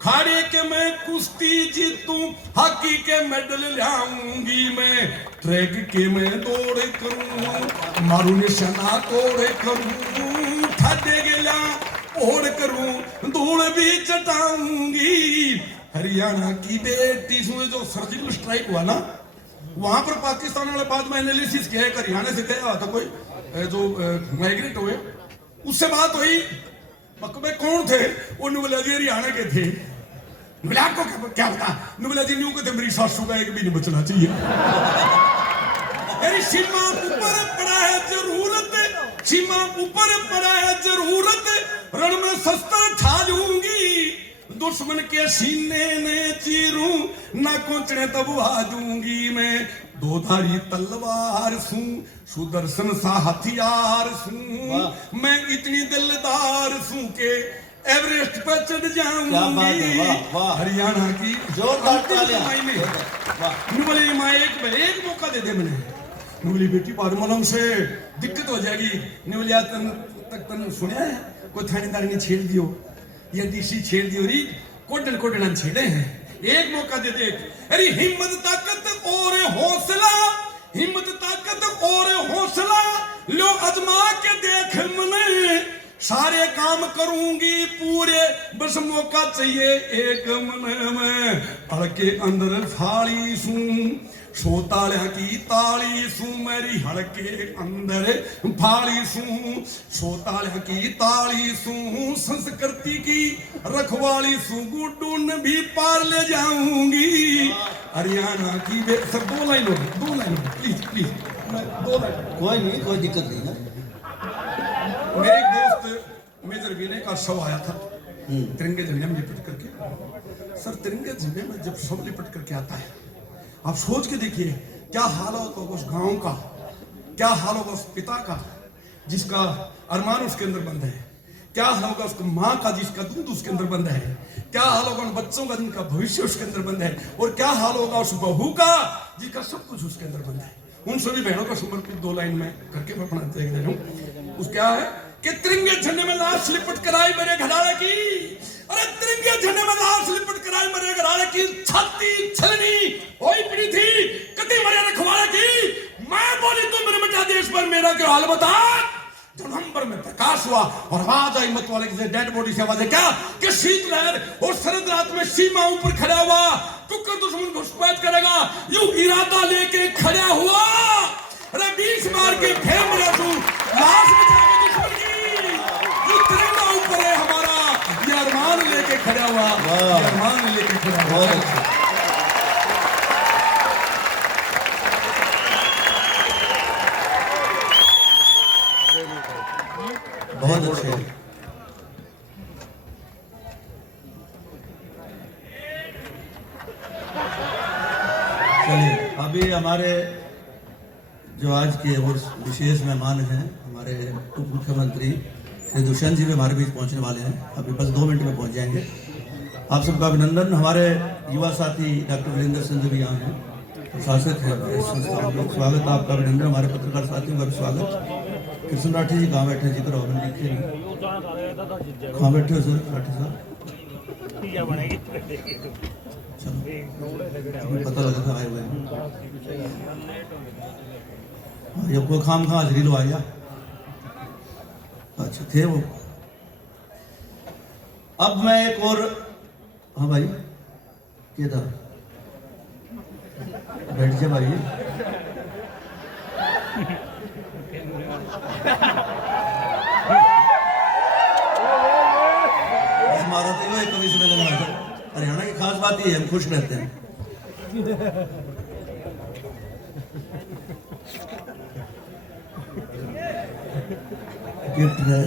खाड़े के मैं कुश्ती जीतूं, हॉकी के मेडल लाऊंगी मैं, ट्रैक के मैं दौड़ करूं, मारू निशाना तोड़ करूं, ठाडे गेला ओढ़ करूं, धूल भी चटाऊंगी। हरियाणा की बेटी सुने जो सर्जिकल स्ट्राइक हुआ ना, वहां पर पाकिस्तान वाले बाद में एनालिसिस किया है, हरियाणा से गया था कोई जो माइग्रेट हुए, उससे बात हुई में कौन थे, वो नुबलाजी हरियाणा के थे। नुबला को क्या पता, नुबलाजी न्यू को थे मेरी सासू का एक भी नहीं बचना चाहिए। मेरी सीमा ऊपर पड़ा है जरूरत, सीमा ऊपर पड़ा है जरूरत, रण में शस्त्र छाजूंगी, दुश्मन के सीने में चीरूं, ना कोचने तब दूंगी मैं। 2 धारी तलवार सूं, सुदर्शन सा हथियार सूं, मैं इतनी दिलदार सूं के एवरेस्ट पर चढ़ जाऊंगी। हरियाणा की जोरदार तालियां। नुबली माँ एक मौका दे दे मैंने, नुबली बेटी पारमलम से दिक्कत हो जाएगी। नुबलिया तक तन सुना है कोई थानेदार ने छेड़ दियो या डीसी छेड़ दियो री कोडन कोडन छेड़े हैं, एक मौका दे दे। अरे हिम्मत ताकत और हौसला, हिम्मत ताकत और हौसला लो आजमा के देख मने, सारे काम करूंगी पूरे, बस मौका चाहिए एक मन में। अड़के अंदर फाड़ी सूं, शोतालियां की ताली सू मेरी हड़के अंदर फाली सू, शोतालियां की ताली सू संस्कृति की रखवाली सू, गुड्डून भी पार ले जाऊंगी हरियाणा की सर 2 लाइन हो, 2 लाइन प्लीज प्लीज, 2 लाइन। कोई नहीं, कोई दिक्कत नहीं है। मेरे एक दोस्त मेजर विनय का शव आया था तिरंगे झंडे में लिपट करके। सर तिरंगे झंडे में जब शव लिपट करके आता है, आप सोच के देखिए क्या हाल होगा उस गांव का, क्या हाल होगा उस पिता का जिसका अरमान उसके अंदर बंद है, क्या हाल होगा उसकी माँ का जिसका दूध उसके अंदर बंद है, क्या हाल होगा उन बच्चों का जिनका भविष्य उसके अंदर बंद है, और क्या हाल होगा उस बहू का जिसका सब कुछ उसके अंदर बंद है। उन सभी बहनों का समर्पित 2 लाइन में करके मैं अपना त्याग दे रहा हूँ। उस क्या है कि तिरंगे झंडे में लाश लिपट कराई मेरे घराड़े की, अरे तिरंगे झंडे में लाश लिपट कराई मेरे घराड़े की, छाती छलनी होई पड़ी थी कति मरे रखवाड़े की, मैं बोली तो मेरे बेटा देश पर मेरा क्या हाल बता। जो नवंबर में प्रकाश हुआ और आवाज आई मत वाले की डेड बॉडी से, आवाज है क्या कि शीतलहर और शरद रात में सीमा ऊपर खड़ा हुआ टुक्कर दुश्मन घुसपैठ करेगा, यूं इरादा लेके खड़ा हुआ, अरे 20 मार के फिर मरा तू, लाश बचाएगा दुश्मन की, जो तिरंगा ऊपर है हमारा, ये अरमान लेके खड़ा हुआ, ये अरमान लेके खड़ा हुआ। बहुत अच्छे। चलिए अभी हमारे जो आज के और विशेष मेहमान हैं, हमारे उप मुख्यमंत्री श्री दुष्यंत जी भी हमारे बीच पहुंचने वाले हैं, अभी बस 2 मिनट में पहुंच जाएंगे। आप सबका अभिनंदन। हमारे युवा साथी डॉक्टर वीरेंद्र सिंह भी यहाँ हैं, प्रशासक है इस संस्था में, स्वागत आपका, अभिनंदन। हमारे पत्रकार साथियों का भी स्वागत। कृष्ण राठी जी कहाँ बैठे, जिक्र हो लिखे नहीं, कहाँ बैठे हो सर राठी साहब? चलो पता लगा था आए हुए ये कोई खाम खा हाजरी लो आया। अच्छा थे वो। अब मैं एक और, हाँ भाई क्या था, बैठ जा भाई। हमारा तो एक कभी से पहले हरियाणा की खास बात ही है, हम खुश रहते हैं। गिफ्ट है,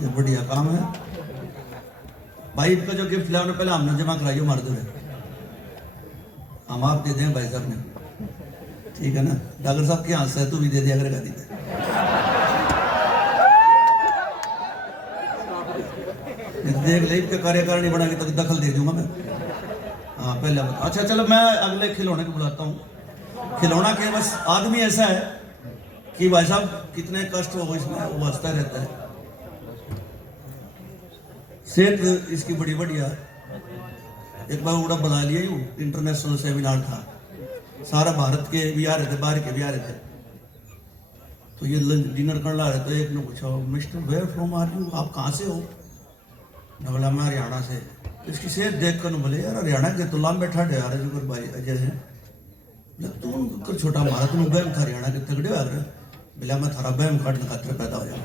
ये बढ़िया काम है भाई। इनका जो गिफ्ट लाने पहले हमने जमा कराइयो मार दो, हम आप दे दें भाई साहब ने, ठीक है ना। डॉक्टर साहब के यहाँ से तू भी दे दिया करेगा, दीदी देख ले के कार्यकारिणी बना के तो दखल दे दूंगा मैं। हाँ पहले बता। अच्छा चलो मैं अगले खिलौने को बुलाता हूँ। खिलौना के बस आदमी ऐसा है कि भाई साहब कितने कष्ट हो इसमें वो हंसता रहता है। सेहत इसकी बड़ी बढ़िया। एक बार उड़ा बुला लिया यूँ, इंटरनेशनल सेमिनार था, सारा भारत के भी आ रहे थे, बाहर के भी आ रहे थे। तो ये डिनर करना रहे, तो एक ने पूछा mister where from are you, आप कहाँ से हो? मैं बोला मैं हरियाणा से। इसकी सेहत देख कर बोले यार हरियाणा के तो लाम बैठा यार जुगर भाई अजय है, तू छोटा हमारा तुम बहम था हरियाणा के तगड़े आ रहे। बोला मैं थारा बहम काटने खतरे पैदा हो जाए।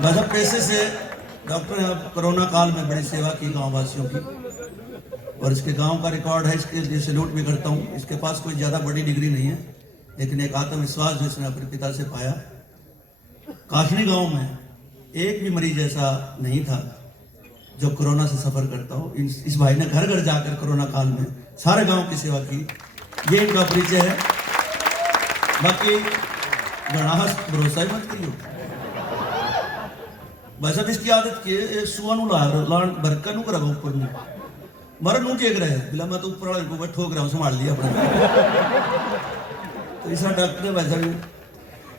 मतलब पैसे से डॉक्टर ने कोरोना काल में बड़ी सेवा की गाँव वासियों की, और इसके गांव का रिकॉर्ड है, इसके लिए सैल्यूट भी करता हूँ। इसके पास कोई ज़्यादा बड़ी डिग्री नहीं है, लेकिन एक आत्मविश्वास जो इसने अपने पिता से पाया। काशनी गांव में एक भी मरीज ऐसा नहीं था जो कोरोना से सफ़र करता हो। इस भाई ने घर घर जाकर कोरोना काल में सारे गांव की सेवा की, ये इनका परिचय है। बाकी गणाहस भरोसा ही मत करियो, बस अब इसकी आदत की सुवन लान बरका नू करा ऊपर नू मरा नू टेक रहे हैं। बिला मैं तो ऊपर वाले को ठोक रहा हूँ, संभाल लिया अपना। तो इसका डॉक्टर है वैसा भी।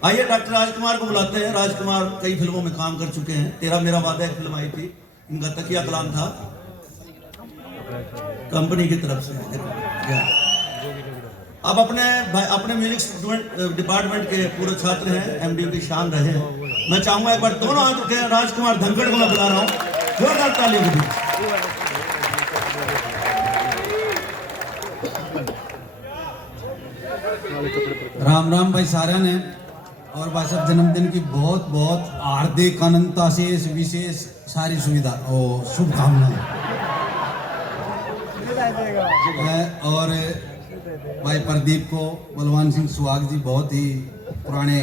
आइए डॉक्टर राजकुमार को बुलाते हैं। राजकुमार कई फिल्मों में काम कर चुके हैं। तेरा मेरा वादा एक फिल्म आई थी, इनका तकिया कलाम था, कंपनी की तरफ से। अब अपने म्यूजिक डिपार्टमेंट के पूरे छात्र हैं, एमडीयू की शान रहे हैं। मैं चाहूंगा एक बार दोनों हाथ उठे। राजकुमार धनखड़ को मैं बुला रहा हूँ। जोरदार तालियों के बीच। राम राम भाई सारा ने, और भाई साहब जन्मदिन की बहुत बहुत हार्दिक अनंता शेष विशेष सारी सुविधा और शुभकामनाएं। और भाई प्रदीप को, बलवान सिंह सुहाग जी बहुत ही पुराने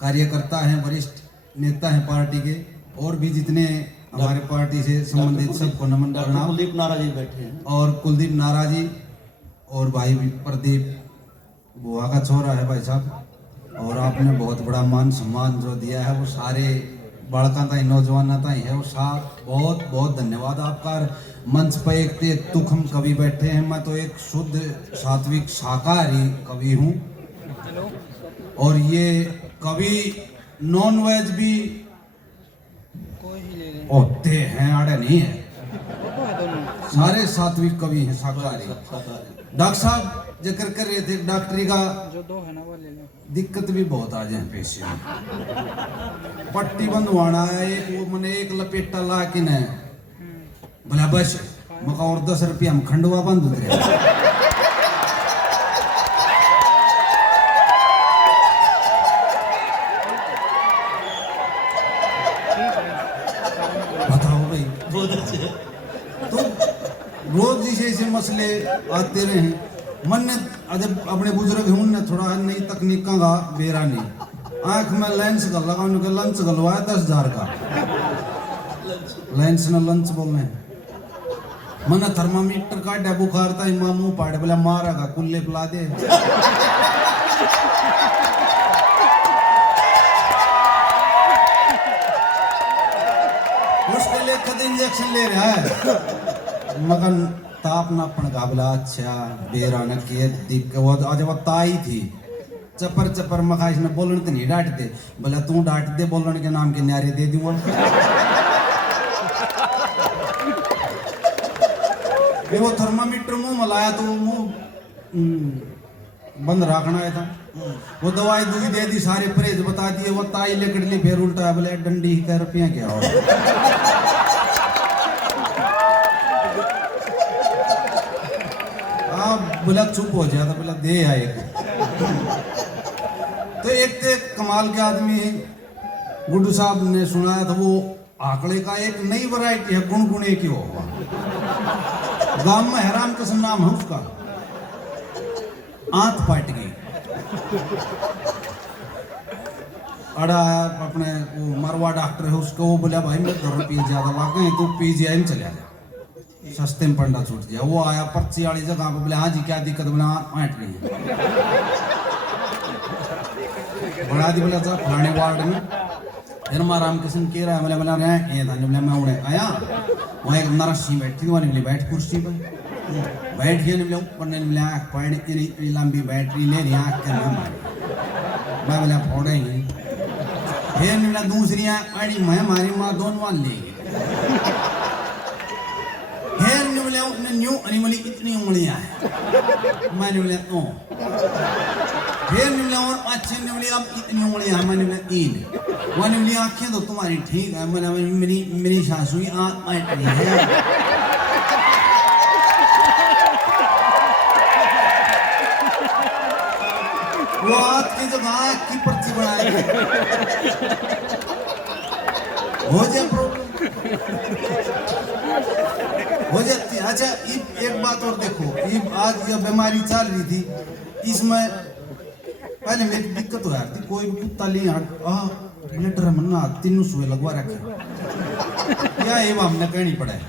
कार्यकर्ता हैं, वरिष्ठ नेता हैं पार्टी के, और भी जितने हमारे पार्टी से संबंधित सबको नमन करना। कुलदीप नारा जी बैठे हैं, और कुलदीप नारा जी और भाई प्रदीप बुआ का छोरा है भाई साहब, और आपने बहुत बड़ा मान सम्मान जो दिया है वो सारे बालका ताई नौजवान ताई है, वो साथ बहुत बहुत धन्यवाद आपका। मंच पर एक तुखम कवि बैठे हैं, मैं तो एक शुद्ध सात्विक शाकाहारी कवि हूँ, और ये कवि नॉन वेज भी होते हैं, आड़े नहीं है, सारे सात्विक कवि हैं, शाकाहारी। डॉक्टर साहब जिक्र कर रहे थे डॉक्टरी का, दिक्कत भी बहुत आ जाए पेशे में। पट्टी बंधवाना है, एक वो मैंने एक लपेटा ला के न भला बस मका, और 10 रुपया हम खंडवा बंद उतरे। बताओ भाई, बहुत अच्छे। तो रोज जैसे मसले आते रहे, मन ने जब अपने बुजुर्ग हूं ने थोड़ा नई तकनीकों का बेरा नहीं, आंख में लेंस का लगा, उनके लंच गलवाया 10,000 का लेंस न लंच बोलने। मन थर्मामीटर काटा, बुखार था इमा मुंह पाड़े, बोला मारा का कुल्ले पिला दे। उसके लिए कद इंजेक्शन ले रहा है, मगन ताप ना पड़ गाबला। अच्छा बेरा न किए दिक वो आज वो ताई थी चपर चपर मखाइश ने बोलन तो नहीं डांटते, बोला तू डांट दे, बोलन के नाम के न्यारे दे दूं। ये वो थर्मामीटर मुंह में लाया तो मुंह बंद रखना है था, वो दवाई दूई दे दी, सारे परहेज बता दिए, वो ताई लेकर ली, फिर उल्टा है, बोले डंडी ही 1 रुपया क्या हो। बोला चुप हो जाता, बोला दे आए। तो एक कमाल के आदमी है, गुड्डू साहब ने सुनाया था, वो आंकड़े का एक नई वैरायटी है, गुनगुने की होगा, गांव में हैरान किस्म नाम है उसका, आंत पाट गई। अड़ा अपने वो मरवा डॉक्टर है उसको, वो बोला भाई मेरे 10 रुपये ज्यादा लग गए, तो पीजीआई में चले जा, सस्ते में पंडा छूट गया। वो आया पर्ची वाली जगह पे, बोले हाँ जी क्या दिक्कत, बोला आंट गई बना दी, बोला था फलाने वार्ड में। फिर मां रामकृष्ण कह रहा है, बोले बोला ये था, बोला मैं उड़े आया, वहाँ एक नरसी बैठी थी, वहाँ बैठ कुर्सी पर बैठ गया, बोले ऊपर ने बोले आँख पढ़ इतनी लंबी बैटरी ले रही आँख के मैं मारी, मैं बोला फोड़ेंगे। फिर बोला दूसरी आँख पड़ी, मैं मारी, माँ दोनों ले गई। फिर बोले उसने न्यू बोली इतनी उंगलियां हैं, मैंने बोला ओ। फिर बोले और अच्छे ने बोली अब इतनी उंगलियां हैं, मैंने बोला 3। मैंने बोली आंखें तो तुम्हारी ठीक है, मैंने मेरी सासू की आंख माइट नहीं है। वो आंख की जगह आंख की पर्ची बनाए हो जाए प्रॉब्लम हो जाती है। अच्छा एक बात और देखो, ये आज ये बीमारी चल रही थी, इसमें पहले मेरी दिक्कत हो जाती, कोई भी कुत्ता ले ब्लड मन्ना 3 सुई लगवा रखे, क्या ये हमने कहनी पड़ा है।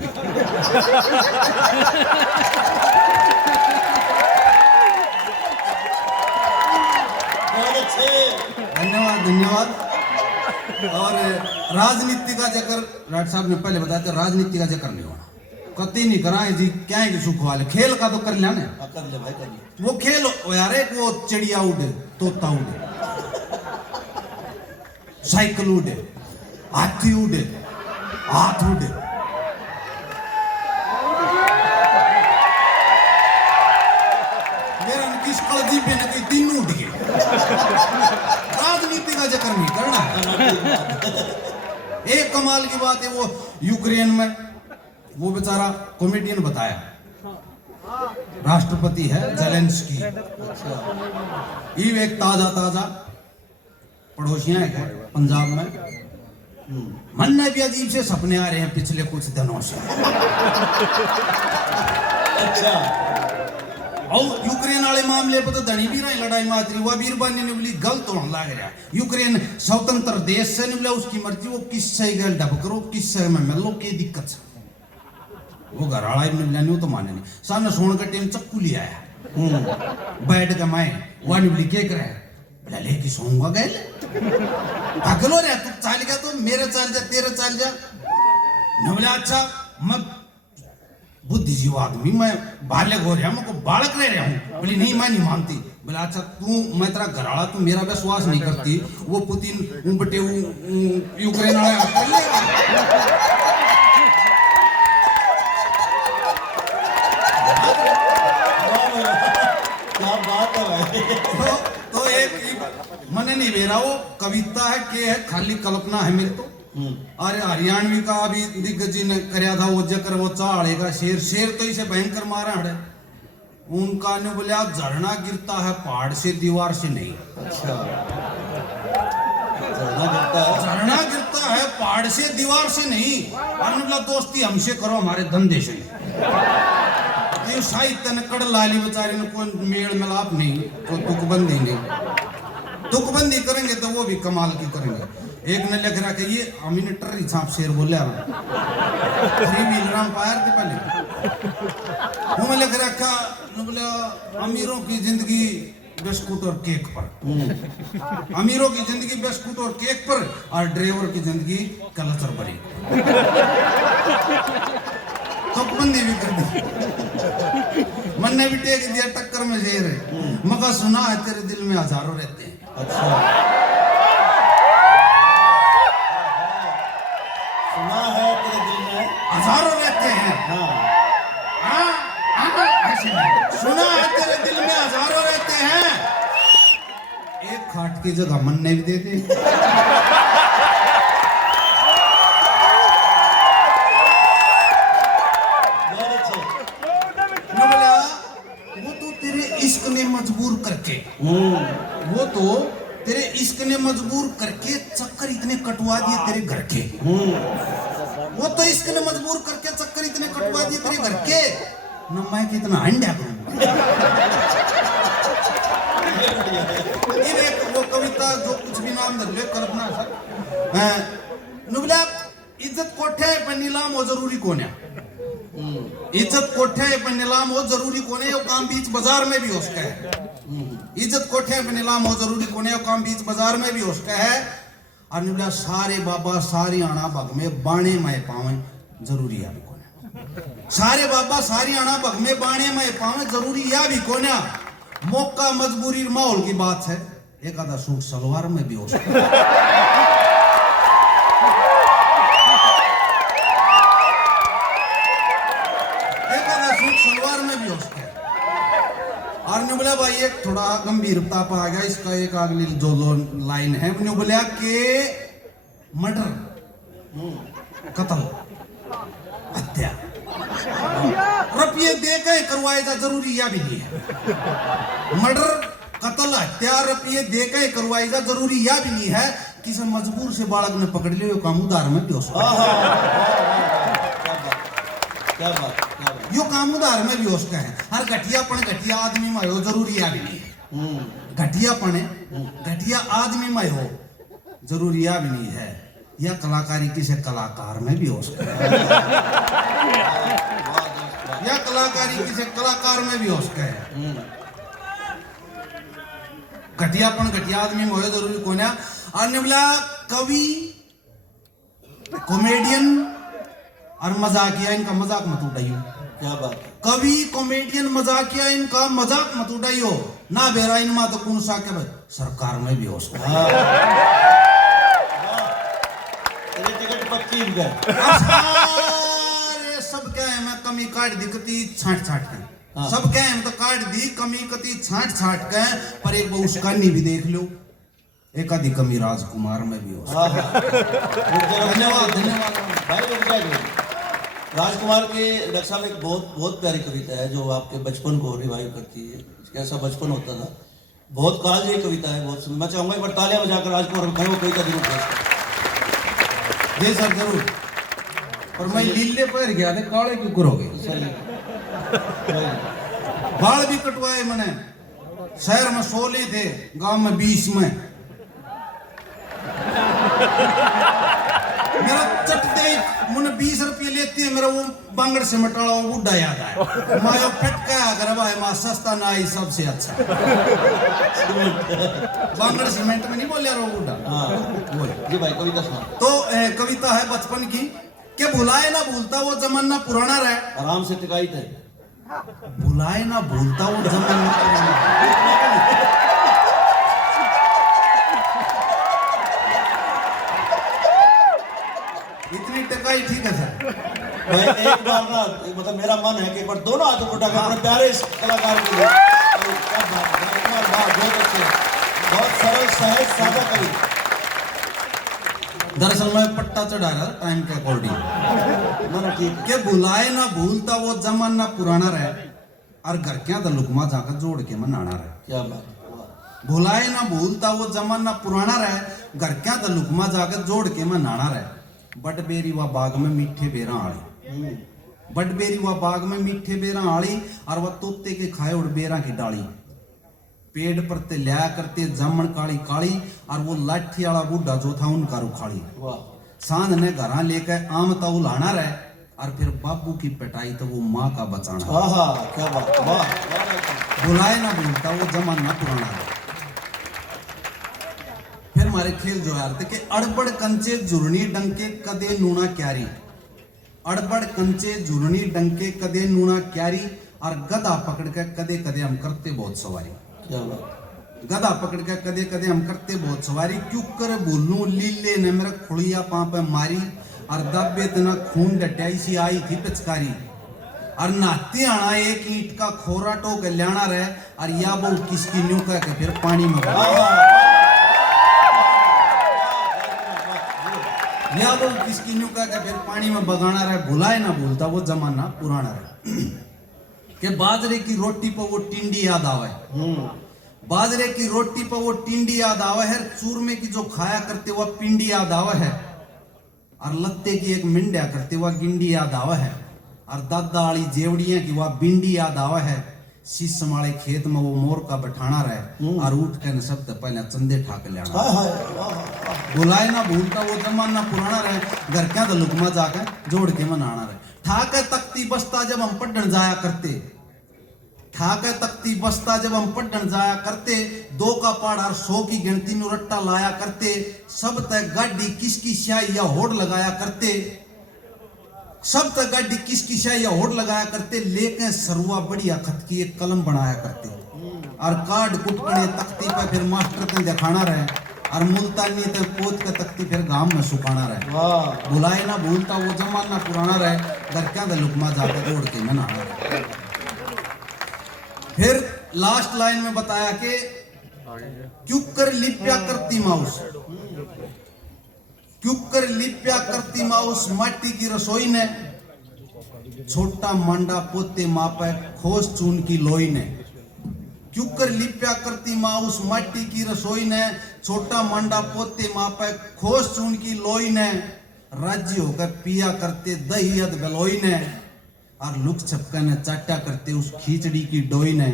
धन्यवाद धन्यवाद। और राजनीति का जिक्र राठ साहब ने पहले बताया था, राजनीति का जिक्र नहीं होना, कति नहीं कराए जी, क्या है कि सुख वाले खेल का तो कर लिया ना, कर ले भाई कर ले। वो खेल हो यार, एक वो चिड़िया उड़े, तोता उड़े, साइकिल उड़े, हाथी उड़े, हाथ उड़े, मेरा किस कलजी पे न कहीं 3 उड़ गए। राजनीति का जिक्र नहीं करना। एक कमाल कमाल की बात है, वो यूक्रेन में वो बेचारा कॉमेडियन बताया, राष्ट्रपति है जेलेंस्की। ये एक ताजा पड़ोसियां है पंजाब में, मन में भी अजीब से सपने आ रहे हैं पिछले कुछ दिनों से। अच्छा, और यूक्रेन वाले मामले पर तो धनी भी रहे लड़ाई मात्री, वह बीरबानी ने बोली गलत होने लग रहा। यूक्रेन स्वतंत्र देश से नहीं बोला, उसकी मर्जी, वो किससे गल डब करो, किससे में मिलो, के दिक्कत से वो घर वाला ने बोला तो माने नहीं। सामने सोन का टेम चक्कू ले आया, बैठ के मैं वह ने बोली क्या करे, बोला लेके सोऊंगा गए पागल हो रहा, तू चाल गया तो मेरे चाल जा, तेरे चाल जा। न बोला अच्छा मैं बुद्धिजीवी आदमी, मैं बालक हो रहा हूँ, मैं बालक रह रहा हूँ। बोली नहीं मैं नहीं मानती। बोला अच्छा तू, मैं तेरा घरवाला, तू मेरा विश्वास नहीं करती, वो पुतिन बटे यूक्रेन वाला कर लेगा। क्या बात है भाई। तो एक मने नहीं बेरा, वो कविता है के है, खाली कल्पना है मेरे तो। अरे हरियाणवी का अभी दिग्गज जी ने कराया था वो जकर वो चाड़ेगा शेर तो इसे भयंकर मारा है। उनका ने बोला झरना गिरता है पहाड़ से, दीवार से नहीं। अच्छा, झरना गिरता है है पहाड़ से, दीवार से नहीं। और बोला दोस्ती हमसे करो, हमारे धंधे से। ये साहित्य ने कड़ लाली बेचारी ने कोई मेल मिलाप नहीं, कोई तुकबंदी नहीं। तुकबंदी करेंगे तो वो भी कमाल की करेंगे। एक ने लिख रहा कि ये अमीनेटर ही छाप शेर बोले थ्री व्हीलर अंपायर के पहले वो में लिख रखा, बोला अमीरों की जिंदगी बिस्कुट और केक पर, अमीरों की जिंदगी बिस्कुट और केक पर, और ड्राइवर की जिंदगी कल्चर पर। तुकबंदी भी कर दी, मन ने भी टेक दिया टक्कर में शेर है। मगर सुना है तेरे दिल में हजारों रहते हैं। अच्छा, सुना है तेरे दिल में हजारों रहते हैं। सुना है तेरे दिल में हजारों रहते हैं, एक खाट की जगह मन नहीं भी देते। वो तो तेरे इश्क ने मजबूर करके, वो तो तेरे इश्क ने मजबूर करके चक्कर इतने कटवा दिए तेरे घर के। वो तो इश्क ने मजबूर करके चक्कर इतने कटवा दिए तेरे घर के, न मैं कितना अंडा करूंगा। ये वो कविता जो कुछ भी नाम धर ले कल्पना सर नुबला, इज्जत कोठे पे नीलाम हो जरूरी कौन है? इज्जत कोठे पे नीलाम हो जरूरी कौन है? वो काम बीच बाजार में भी हो सकता है। इज्जत कोठे पे नीलाम हो जरूरी कौन है? वो काम बीच बाजार में भी हो सकता है। और नुबला सारे बाबा सारी आना भग में बाणे में पावे जरूरी है भी कौन है? सारे बाबा सारी आना भग में बाणे में पावे जरूरी है भी कौन है? मौका मजबूरी माहौल की बात है, एक आधा सूट सलवार में भी हो सकता है। सलवार में भी हो सकता है। और ने बोला भाई एक थोड़ा गंभीरता पर आ गया इसका, एक अगली जो लाइन है ने बोला कि मर्डर, कत्ल, हत्या रुपये दे के करवाए जा जरूरी या भी नहीं है। मर्डर, कत्ल, हत्या रुपये दे के करवाए जा जरूरी या भी नहीं है। किसी मजबूर से बालक ने पकड़ लिया काम उधार में भी हो सकता है। क्या बात, यो काम उधार में भी हो सकता है। हर घटिया आदमी में हो जरूरी है भी नहीं है। घटिया आदमी में हो जरूरी भी नहीं है। या कलाकारी किसी कलाकार में भी हो सकता है। या कलाकारी किसी कलाकार में भी हो सकता है। घटिया आदमी में हो जरूरी कौन है? और ने बोला कवि, कॉमेडियन और मजाकिया, इनका मजाक मत उड़ाइयो। क्या बात, कवि, कॉमेडियन, मजाकिया, इनका मजाक मत उड़ाइयो ना। बेरा इनमा तो कौन सा के सरकार में भी हो सकता है। तेरी टिकट पक्की है। अरे सब क्या है, मैं कमी काट दी कती छाट के, सब क्या है तो काट दी कमी कती छाट के, पर एक बार उसका नहीं भी देख लो। एक आधी कमी राजकुमार में भी हो सकती हाँ है। हाँ धन्यवाद धन्यवाद। भाई रुक जाइए। राजकुमार के डॉक्टर साहब एक बहुत प्यारी कविता है जो आपके बचपन को रिवाइव करती है, कैसा बचपन होता था। बहुत कालजयी कविता है, बहुत सुंदर। मैं चाहूंगा एक बार तालियां बजाकर राजकुमार को वो कविता जरूर पेश करें। जी सर जरूर। और मैं लीले पैर गया थे, काले क्यों करोगे? बाल भी कटवाए मैंने, शहर में 16 थे, गांव में 20 में। मेरा चटते मुझे 20 रुपये लेती है, मेरा वो बांगड़ से मटाड़ा वो बुढ़ा याद आया। मायो फटका अगर भाई माँ सस्ता ना आई सबसे अच्छा। बांगड़ सीमेंट में नहीं बोल यार वो बुढ़ा। हाँ जी भाई कविता सुना। तो कविता है बचपन की कि भुलाए ना भूलता वो जमाना पुराना रहे। आराम से टिकाई थे। भुलाए ना भूलता वो जमाना पुराना। इतनी टकाई ठीक है सर। भाई एक बार ना मतलब मेरा मन है कि एक बार दोनों हाथ उठा के अपने प्यारे इस कलाकार के लिए क्या बात है, बहुत अच्छे, बहुत सरल सहज सादा कवि। दरअसल मैं पट्टा चढ़ा रहा टाइम के अकॉर्डिंग। ना ठीक है। के भुलाए ना भूलता वो जमाना पुराना रहे और घर क्या तो लुकमा जाकर जोड़ के मनाना रहे। क्या बात है। भुलाए ना भूलता वो जमाना पुराना रहे, घर क्या तो लुकमा जाकर जोड़ के मनाना रहे। बटबेरी व बाग में मीठे बेरा आड़ी, बटबेरी व बाग में मीठे बेरा आड़ी और वह तोते के खाए उड़ बेरा की डाली। पेड़ पर ते लिया करते जामन काली काली और वो लाठी वाला बूढ़ा जो था उनका रुखाड़ी। सांझ ने घरा लेकर आम तो उलाना रहे और फिर बाबू की पिटाई तो वो माँ का बचाना। आहा क्या बात, वाह। भुलाए ना भूलता वो जमाना पुराना है। फिर हमारे खेल जो यार थे कि अड़बड़ कंचे जुरनी डंके कदे नूना क्यारी, अड़बड़ कंचे जुरनी डंके कदे नूना क्यारी और गधा पकड़ के कदे कदे हम करते बहुत सवारी। क्या बात। गधा पकड़ के कदे कदे हम करते बहुत सवारी। क्यों कर बोलूं लीले ने मेरा खुड़िया पां पे मारी और दबे तना खून डटाई सी आई थी पिचकारी। और नाते आना एक ईंट का खोरा टोक लाना रहे और या वो किसकी न्यू कह के फिर पानी में या वो किसकी न्यू कह के फिर पानी में बगाना रहे। भुलाए ना भूलता वो जमाना पुराना रहे। के बाजरे की रोटी पर वो टिंडी याद आवे, बाजरे की रोटी पर वो टिंडी याद आवे है। चूरमे की जो खाया करते वह पिंडी याद आवे है और लत्ते की एक मिंड्या करते वह गिंडी याद आवे है और दादा वाली जेवड़ियां की वह बिंडी याद आवे है। शीश वाले खेत में वो मोर का बैठाना रहे और उठ के सब पहले चंदे ठाक लेना। भुलाए ना भूलता वो जमाना पुराना रहे, घर क्या तो लुकमा जाकर जोड़ के मनाना रहे। ठाके तख्ती बस्ता जब हम पढ़न जाया करते, ठाके तख्ती बस्ता जब हम पढ़न जाया करते, 2 का पाड़ और 100 की गिनती नु रट्टा लाया करते। सब तय गाड़ी किसकी स्याही या होड़ लगाया करते, सब तक गाड़ी किसकी स्याही या होड़ लगाया करते। लेके सरुआ बढ़िया खत की एक कलम बनाया करते और कार्ड कुटकने तख्ती पर फिर मास्टर ने दिखाना रहे और मुल्तानी ते पोत के तख्ती फिर गांव में सुखाना रहे। भुलाए ना भूलता वो जमाना पुराना रहे, घर क्या तो लुकमा जाकर जोड़ के मनाना रहे। फिर लास्ट लाइन में बताया कि क्यों कर लिप्या करती माउस, क्यों कर लिप्या करती माउस माटी की रसोई ने। छोटा मांडा पोते मापे खोस चून की लोई ने। क्यों कर लिप्या करती माउस माटी की रसोई ने। छोटा मांडा पोते मापे खोस चून की लोई ने। राज्य होकर पिया करते दही अद बलोई ने और लुक छपका ने चाटा करते उस खींचड़ी की डोई ने।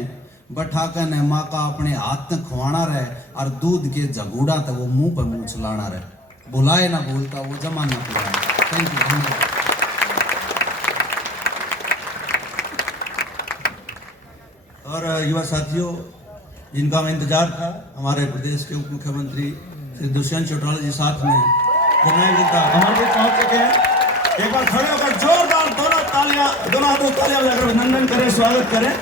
बैठाकर ने माँ का अपने हाथ में खुआना रहे और दूध के जगूड़ा तो वो मुंह पर मुंह चलाना रहे। भुलाए ना भूलता वो जमाना पुराना। थैंक यू, धन्यवाद। और युवा साथियों जिनका हमें इंतजार था, हमारे प्रदेश के उप मुख्यमंत्री श्री दुष्यंत चौटाला जी साथ में जननायक जनता हमारे बीच पहुंच चुके हैं। एक बार खड़े होकर जोरदार दोनों हाथों तालियां बजाकर अभिनंदन करें, स्वागत करें।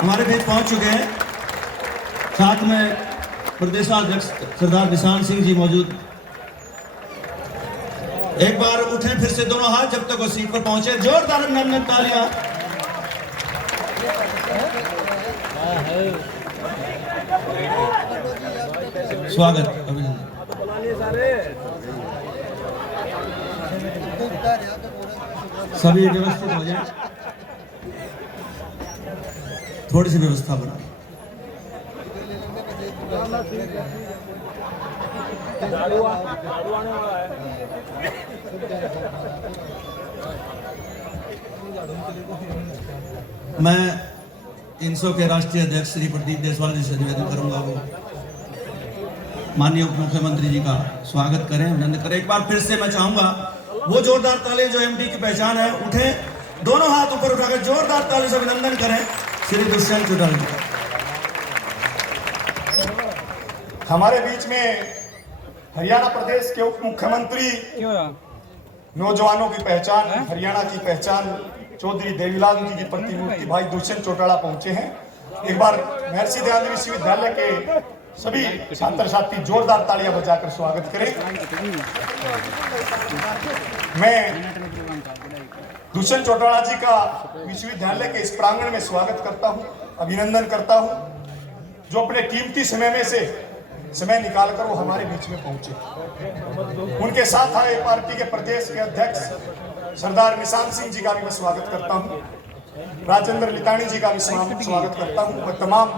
हमारे बीच पहुंच चुके हैं, साथ में प्रदेशाध्यक्ष सरदार निशान सिंह जी मौजूद। एक बार उठे फिर से दोनों हाथ जब तक वो सीट पर पहुंचे, जोरदार अभिनंदन तालियां। स्वागत, अभिनंदन। सभी व्यवस्थित हो जाए, थोड़ी सी व्यवस्था बना। मैं इनसो के राष्ट्रीय अध्यक्ष श्री प्रदीप देशवाल जी से निवेदन करूंगा वो माननीय उप मुख्यमंत्री जी का स्वागत करें, अभिनंदन करें। एक बार फिर से मैं चाहूंगा वो जोरदार ताली जो एमडी की पहचान है, उठे, दोनों हाथ ऊपर उठाकर जोरदार ताली से अभिनंदन करें श्री दुष्यंत चौटाला जी। हमारे बीच में हरियाणा प्रदेश के उप मुख्यमंत्री, नौजवानों की पहचान, हरियाणा की पहचान चौधरी देवीलाल जी की प्रतिमूर्ति भाई दुष्यंत चौटाला पहुंचे हैं। एक बार महर्षि दयानंद विश्वविद्यालय के सभी छात्र छात्री जोरदार तालियां बजाकर स्वागत करें। मैं दुष्यंत चौटाला जी का विश्वविद्यालय के इस प्रांगण में स्वागत करता हूं, अभिनंदन करता हूं, जो अपने कीमती समय में से समय निकालकर वो हमारे बीच में पहुंचे। उनके साथ आए पार्टी के प्रदेश के अध्यक्ष सरदार निशान सिंह जी का भी मैं स्वागत करता हूं, राजेंद्र लितानी जी का भी स्वागत करता हूं और तमाम